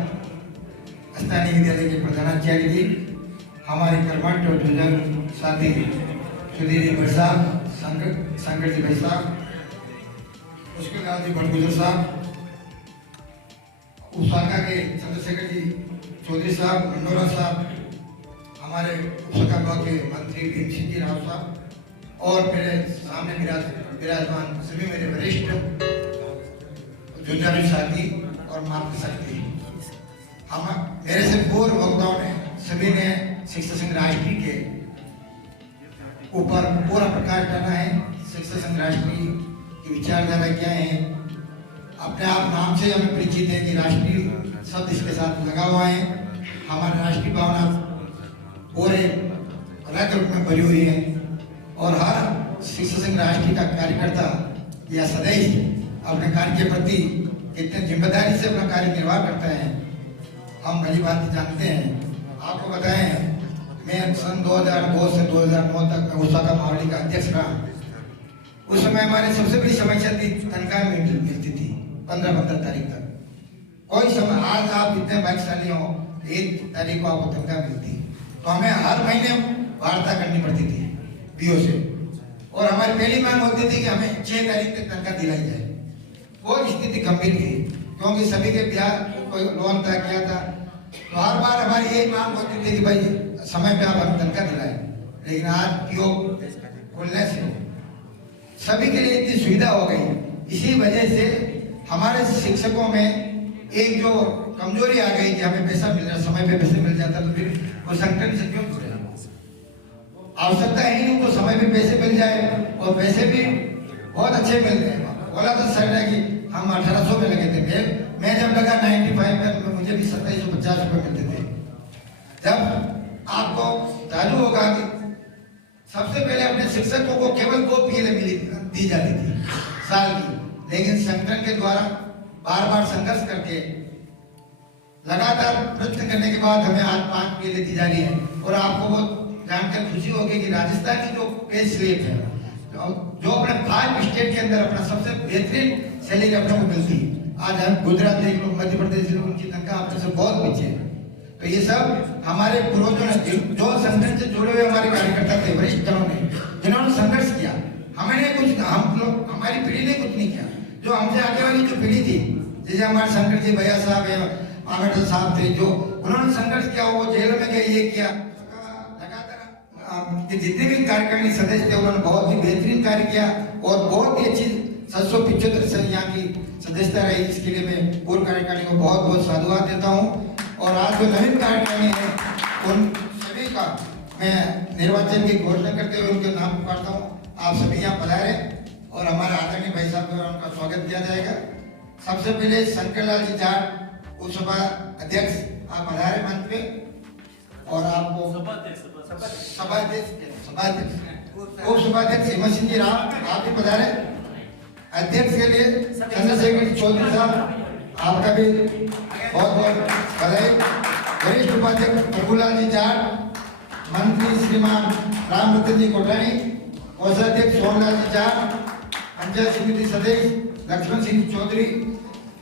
स्थानीय विद्यालय के प्रधानाचार्य जी, हमारे कर्मठ और जुझारू साथी सुधीर जी भाई साहब, शंकर जी भाई साहब, मुश्किल लाल जी भटगुजर साहब, उपशाखा के चंद्रशेखर जी चौधरी साहब, मंडोरा साहब, हमारे उपशाखा ब्लॉक के मंत्री भीम सिंह जी राव साहब, और मेरे सामने विराजमान सभी मेरे वरिष्ठ जुझारू साथी और मातृशक्ति। हम मेरे से पूर्व वक्ताओं ने सभी ने शिक्षक संघ राष्ट्रीय के ऊपर पूरा प्रकाश डाला है। शिक्षक संघ राष्ट्रीय की विचारधारा क्या है, अपने आप नाम से हमें परिचित है कि राष्ट्रीय शब्द इसके साथ लगा हुआ है। हमारी राष्ट्रीय भावना पूरे अलग रूप में भरी हुई है और हर शिक्षक संघ राष्ट्रीय का कार्यकर्ता या सदस्य अपने कार्य के प्रति कितने जिम्मेदारी से अपना कार्य निर्वाह करता है, हम भली बात जानते हैं। आपको बताएं, मैं सन 2002 से 2009 तक उपशाखा मावली का अध्यक्ष रहा। उस समय हमारे सबसे बड़ी समस्या थी, तनख्वाह मिलती थी 15-15 तारीख तक। कोई समय, आज आप इतने भाग्यशाली हो, 1 तारीख को आपको तनख्वाह मिलती, तो हमें हर महीने वार्ता करनी पड़ती थी पीओ से, और हमारी पहली मांग होती थी कि हमें 6 तारीख तक तनख्वाह दिलाई जाए। वो स्थिति गंभीर थी, क्योंकि सभी के ब्याज कोई लोन था क्या था, तो हर बार हमारी यही मांग होती थी कि भाई समय पे आप हमें तनख्वाह दिलाएं। लेकिन आज पीओ खुलने से सभी के लिए इतनी सुविधा हो गई। इसी वजह से हमारे शिक्षकों में एक जो कमजोरी आ गई कि हमें पैसा मिल रहा, समय पे पैसे मिल जाता, तो फिर वो संगठन से क्यों जुड़े। आवश्यकता है ही उनको समय पे पैसे मिल जाए, और पैसे भी बहुत अच्छे मिल रहे हैं। बोला तो सर है कि हम 1800 में लगे थे, मैं जब लगा 95 में मुझे भी 2750 रुपए मिलते थे। जब आपको चालू होगा कि सबसे पहले अपने शिक्षकों को केवल 2 पीएलए दी जाती थी साल की, लेकिन संगठन के द्वारा बार बार संघर्ष करके लगातार प्रयत्न करने के बाद हमें आज 5 पीएलए दी जा रही है। और आपको वो जानकर खुशी होगी कि राजस्थान की जो पे स्लेब है, जो अपने 5 स्टेट के अंदर अपना सबसे बेहतरीन सैलरी अपने को मिलती है। आज हम गुजरात देख लो, मध्य प्रदेश लोग, उनकी तनख्वाह अपने से बहुत पीछे है। तो ये सब हमारे पूर्वजों ने, जो संगठन से जुड़े हुए हमारे कार्यकर्ता थे, वरिष्ठ जनों ने, जिन्होंने संघर्ष किया, हमने कुछ, हम लोग, हमारी पीढ़ी ने कुछ नहीं किया। जो हमसे आगे वाली जो पीढ़ी थी, जैसे हमारे शंकर जी भैया साहब है, आमेडल साहब थे, जो उन्होंने संघर्ष किया, वो जेल में गए, ये किया, लगातार जितने भी कार्यकारिणी सदस्य थे उन्होंने बहुत ही बेहतरीन कार्य किया और बहुत ही अच्छी 775 से यहाँ की सदस्यता रही। इसके लिए मैं पूर्व कार्यकारिणी को बहुत बहुत साधुवाद देता हूँ। और आज जो नवीन कार्यकारिणी है, उन सभी का मैं निर्वाचन की घोषणा करते हुए उनके नाम पुकारता हूँ। आप सभी यहाँ पधारे और हमारे आदरणीय भाई साहब द्वारा उनका स्वागत किया जाएगा। सबसे पहले शंकर लाल जी जाट, उपसभा अध्यक्ष, आप पधारे मंच पे। और आपको उपसभाध्यक्ष हेमंत सिंह जी राव, आप भी पधारे। अध्यक्ष के लिए चंद्रशेखर चौधरी साहब, आपका भी बहुत बहुत बधाई। वरिष्ठ उपाध्यक्ष प्रभुलाल जी जाट, मंत्री श्रीमान रामरतन जी कोठारी, कोषाध्यक्ष सोमलाल जी जाट, पंचायत समिति सदस्य लक्ष्मण सिंह चौधरी,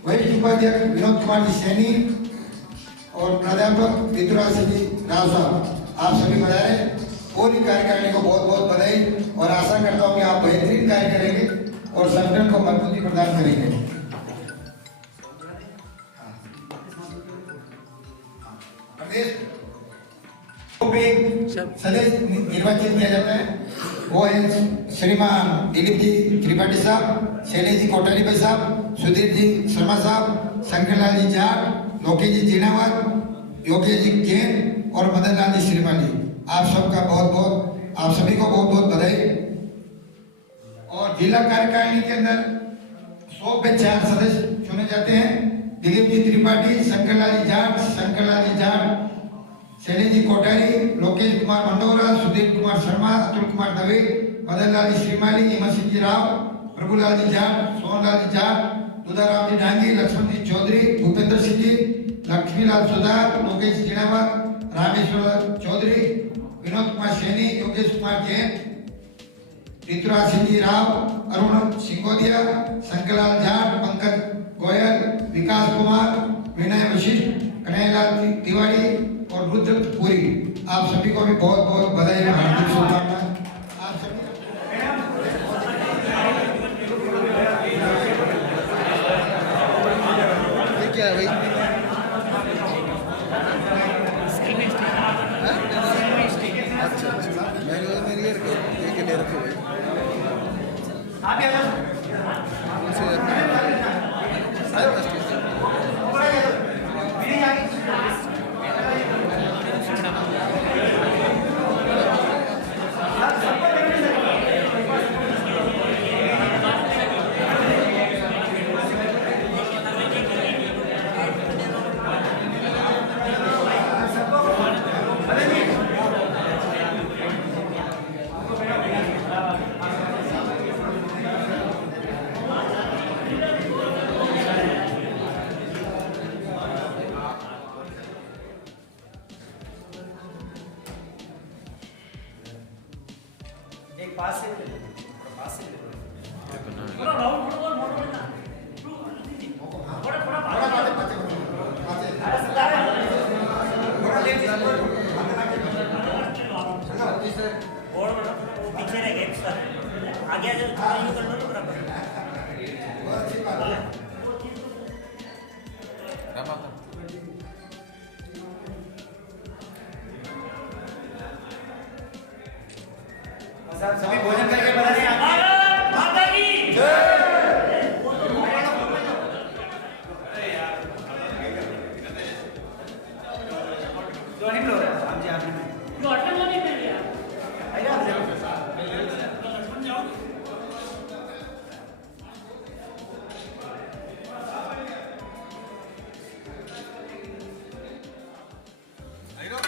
वरिष्ठ उपाध्यक्ष विनोद कुमार जी सैनी और प्राध्यापक विद्युराज सिंह जी राव साहब, आप सभी बधाई। पूरी कार्यकारिणी को बहुत बहुत बधाई और आशा करता हूँ कि आप बेहतरीन कार्य करेंगे और संगठन को मजबूती प्रदान करेंगे। प्रदेश को भी सदस्य निर्वाचित किया जाता है, वो है श्रीमान दिलीप जी त्रिपाठी साहब, शैलेश जी कोठारी भाई साहब, सुधीर जी शर्मा साहब, शंकरलाल जी जाट, लोकेश जी जीनावत, योगेश जी जैन और मदन लाल जी श्रीमान जी, आप सबका बहुत बहुत, आप सभी को बहुत बहुत बधाई। और जिला कार्यकारिणी के अंदर 100 पे 4 सदस्य चुने जाते हैं। दिलीप जी त्रिपाठी, शंकरलाल जी जाट, शैलेश जी कोठारी, लोकेश कुमार मंडोरा, सुधीर कुमार शर्मा, अतुल कुमार दवे, मदन लाल जी श्रीमाली, हेमंत सिंह जी राव, प्रभुलाल जी जाट, सोहनलाल जी जाट, दुधाराम जी डांगी, लक्ष्मण जी चौधरी, भूपेंद्र सिंह जी, लक्ष्मीलाल सुधार, लोकेश जीनावत, रामेश्वर चौधरी, विनोद कुमार सैनी, योगेश कुमार जैन, ऋतुराज सिंह जी राव, अरुण सिंगोदिया, शंकरलाल जाट, पंकज गोयल, विकास कुमार, विनय वशिष्ठ, कन्हैयालाल तिवारी और रुद्र पुरी, आप सभी को भी बहुत बहुत बधाई और हार्दिक शुभकामनाएं। आप सभी क्या है भाई? सभी भोजन करके बता दें। माता की जय। जो नहीं बोल रहा आप जी आपने जो अटल नहीं मिल गया आइए आप जाओ लक्ष्मण जाओ आइए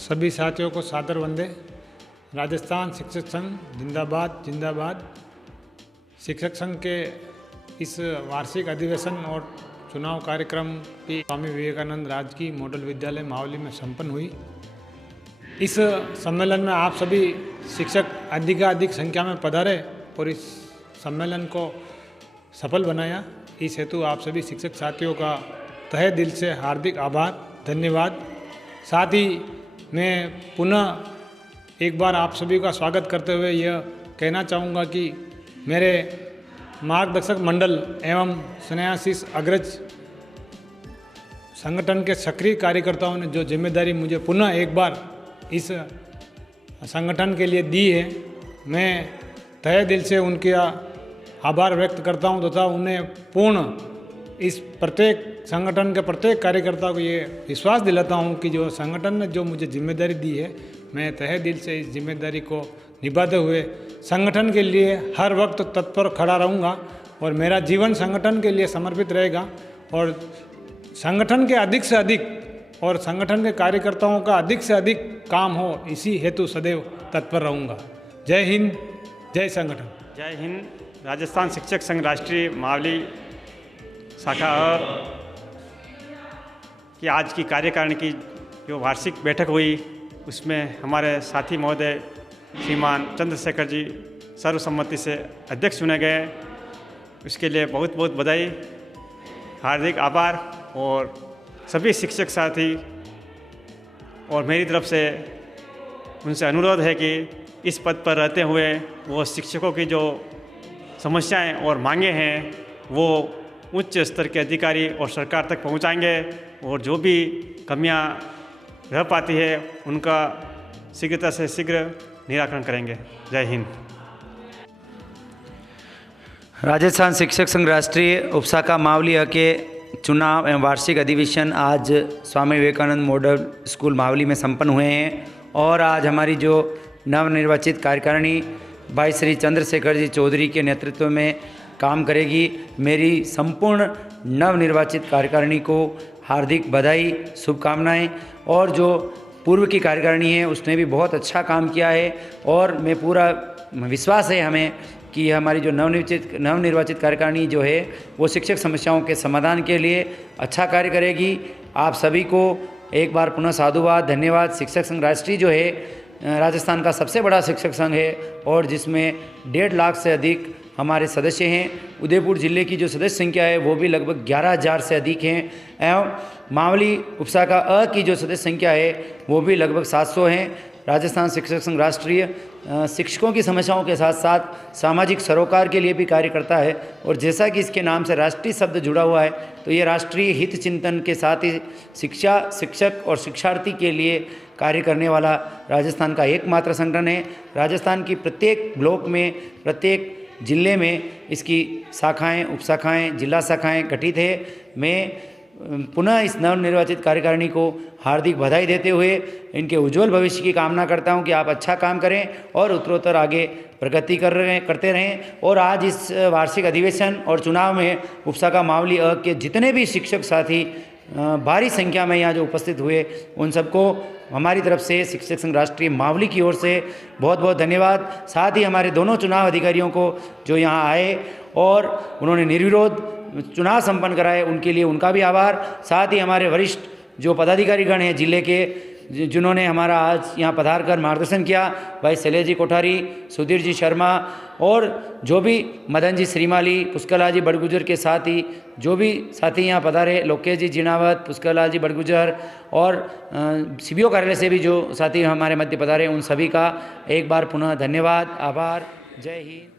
सभी साथियों को सादर वंदे। राजस्थान शिक्षक संघ जिंदाबाद जिंदाबाद। शिक्षक संघ के इस वार्षिक अधिवेशन और चुनाव कार्यक्रम की स्वामी विवेकानंद राजकीय मॉडल विद्यालय मावली में संपन्न हुई। इस सम्मेलन में आप सभी शिक्षक अधिकाधिक संख्या में पधारे और इस सम्मेलन को सफल बनाया। इस हेतु आप सभी शिक्षक साथियों का तहे दिल से हार्दिक आभार, धन्यवाद। साथ ही मैं पुनः एक बार आप सभी का स्वागत करते हुए यह कहना चाहूँगा कि मेरे मार्गदर्शक मंडल एवं स्नेहाशीष अग्रज संगठन के सक्रिय कार्यकर्ताओं ने जो जिम्मेदारी मुझे पुनः एक बार इस संगठन के लिए दी है, मैं तहे दिल से उनके आभार व्यक्त करता हूं तथा उन्हें पूर्ण इस प्रत्येक संगठन के प्रत्येक कार्यकर्ता को ये विश्वास दिलाता हूं कि जो संगठन ने जो मुझे जिम्मेदारी दी है, मैं तहे दिल से इस जिम्मेदारी को निभाते हुए संगठन के लिए हर वक्त तत्पर खड़ा रहूँगा और मेरा जीवन संगठन के लिए समर्पित रहेगा और संगठन के अधिक से अधिक और संगठन के कार्यकर्ताओं का अधिक से अधिक काम हो, इसी हेतु सदैव तत्पर रहूँगा। जय हिंद, जय संगठन। जय हिंद। राजस्थान शिक्षक संघ राष्ट्रीय मावली शाखा की आज की कार्यकारिणी की जो वार्षिक बैठक हुई, उसमें हमारे साथी महोदय श्रीमान चंद्रशेखर जी सर्वसम्मति से अध्यक्ष चुने गए। उसके लिए बहुत बहुत बधाई, हार्दिक आभार। और सभी शिक्षक साथी और मेरी तरफ से उनसे अनुरोध है कि इस पद पर रहते हुए वो शिक्षकों की जो समस्याएं और मांगे हैं वो उच्च स्तर के अधिकारी और सरकार तक पहुंचाएंगे और जो भी कमियां रह पाती है उनका शीघ्रता से शीघ्र निराकरण करेंगे। जय हिंद। राजस्थान शिक्षक संघ राष्ट्रीय उपशाखा मावली के चुनाव एवं वार्षिक अधिवेशन आज स्वामी विवेकानंद मॉडल स्कूल मावली में संपन्न हुए हैं और आज हमारी जो नवनिर्वाचित कार्यकारिणी भाई श्री चंद्रशेखर जी चौधरी के नेतृत्व में काम करेगी। मेरी संपूर्ण नवनिर्वाचित कार्यकारिणी को हार्दिक बधाई, शुभकामनाएं। और जो पूर्व की कार्यकारिणी है उसने भी बहुत अच्छा काम किया है और मैं पूरा विश्वास है हमें कि हमारी जो नवनिर्वाचित कार्यकारिणी जो है वो शिक्षक समस्याओं के समाधान के लिए अच्छा कार्य करेगी। आप सभी को एक बार पुनः साधुवाद, धन्यवाद। शिक्षक संघ राष्ट्रीय जो है राजस्थान का सबसे बड़ा शिक्षक संघ है और जिसमें 1.5 लाख से अधिक हमारे सदस्य हैं। उदयपुर जिले की जो सदस्य संख्या है वो भी लगभग 11,000 से अधिक हैं एवं मावली उपशाखा अ की जो सदस्य संख्या है वो भी लगभग 700 हैं। राजस्थान शिक्षक संघ राष्ट्रीय शिक्षकों की समस्याओं के साथ साथ सामाजिक सरोकार के लिए भी कार्य करता है और जैसा कि इसके नाम से राष्ट्रीय शब्द जुड़ा हुआ है तो ये राष्ट्रीय हित चिंतन के साथ ही शिक्षा, शिक्षक और शिक्षार्थी के लिए कार्य करने वाला राजस्थान का एकमात्र संगठन है। राजस्थान की प्रत्येक ब्लॉक में, प्रत्येक जिले में इसकी शाखाएं, उपशाखाएं, जिला शाखाएं गठित है। मैं पुनः इस नवनिर्वाचित कार्यकारिणी को हार्दिक बधाई देते हुए इनके उज्जवल भविष्य की कामना करता हूं कि आप अच्छा काम करें और उत्तरोत्तर आगे प्रगति करते रहें। और आज इस वार्षिक अधिवेशन और चुनाव में उपशाखा मावली अ के जितने भी शिक्षक साथी भारी संख्या में यहाँ जो उपस्थित हुए उन सबको हमारी तरफ से शिक्षक संघ राष्ट्रीय मावली की ओर से बहुत बहुत धन्यवाद। साथ ही हमारे दोनों चुनाव अधिकारियों को जो यहाँ आए और उन्होंने निर्विरोध चुनाव संपन्न कराए उनके लिए उनका भी आभार। साथ ही हमारे वरिष्ठ जो पदाधिकारीगण हैं जिले के जिन्होंने हमारा आज यहाँ पधार कर मार्गदर्शन किया, भाई शैलेश जी कोठारी, सुधीर जी शर्मा और जो भी मदन जी श्रीमाली, पुष्करलाल जी बड़गुजर के साथ ही जो भी साथी यहाँ पधारे, लोकेश जी जिनावत, पुष्करलाल जी बड़गुजर और सीबीओ कार्यालय से भी जो साथी हमारे मध्य पधारे, उन सभी का एक बार पुनः धन्यवाद, आभार। जय हिंद।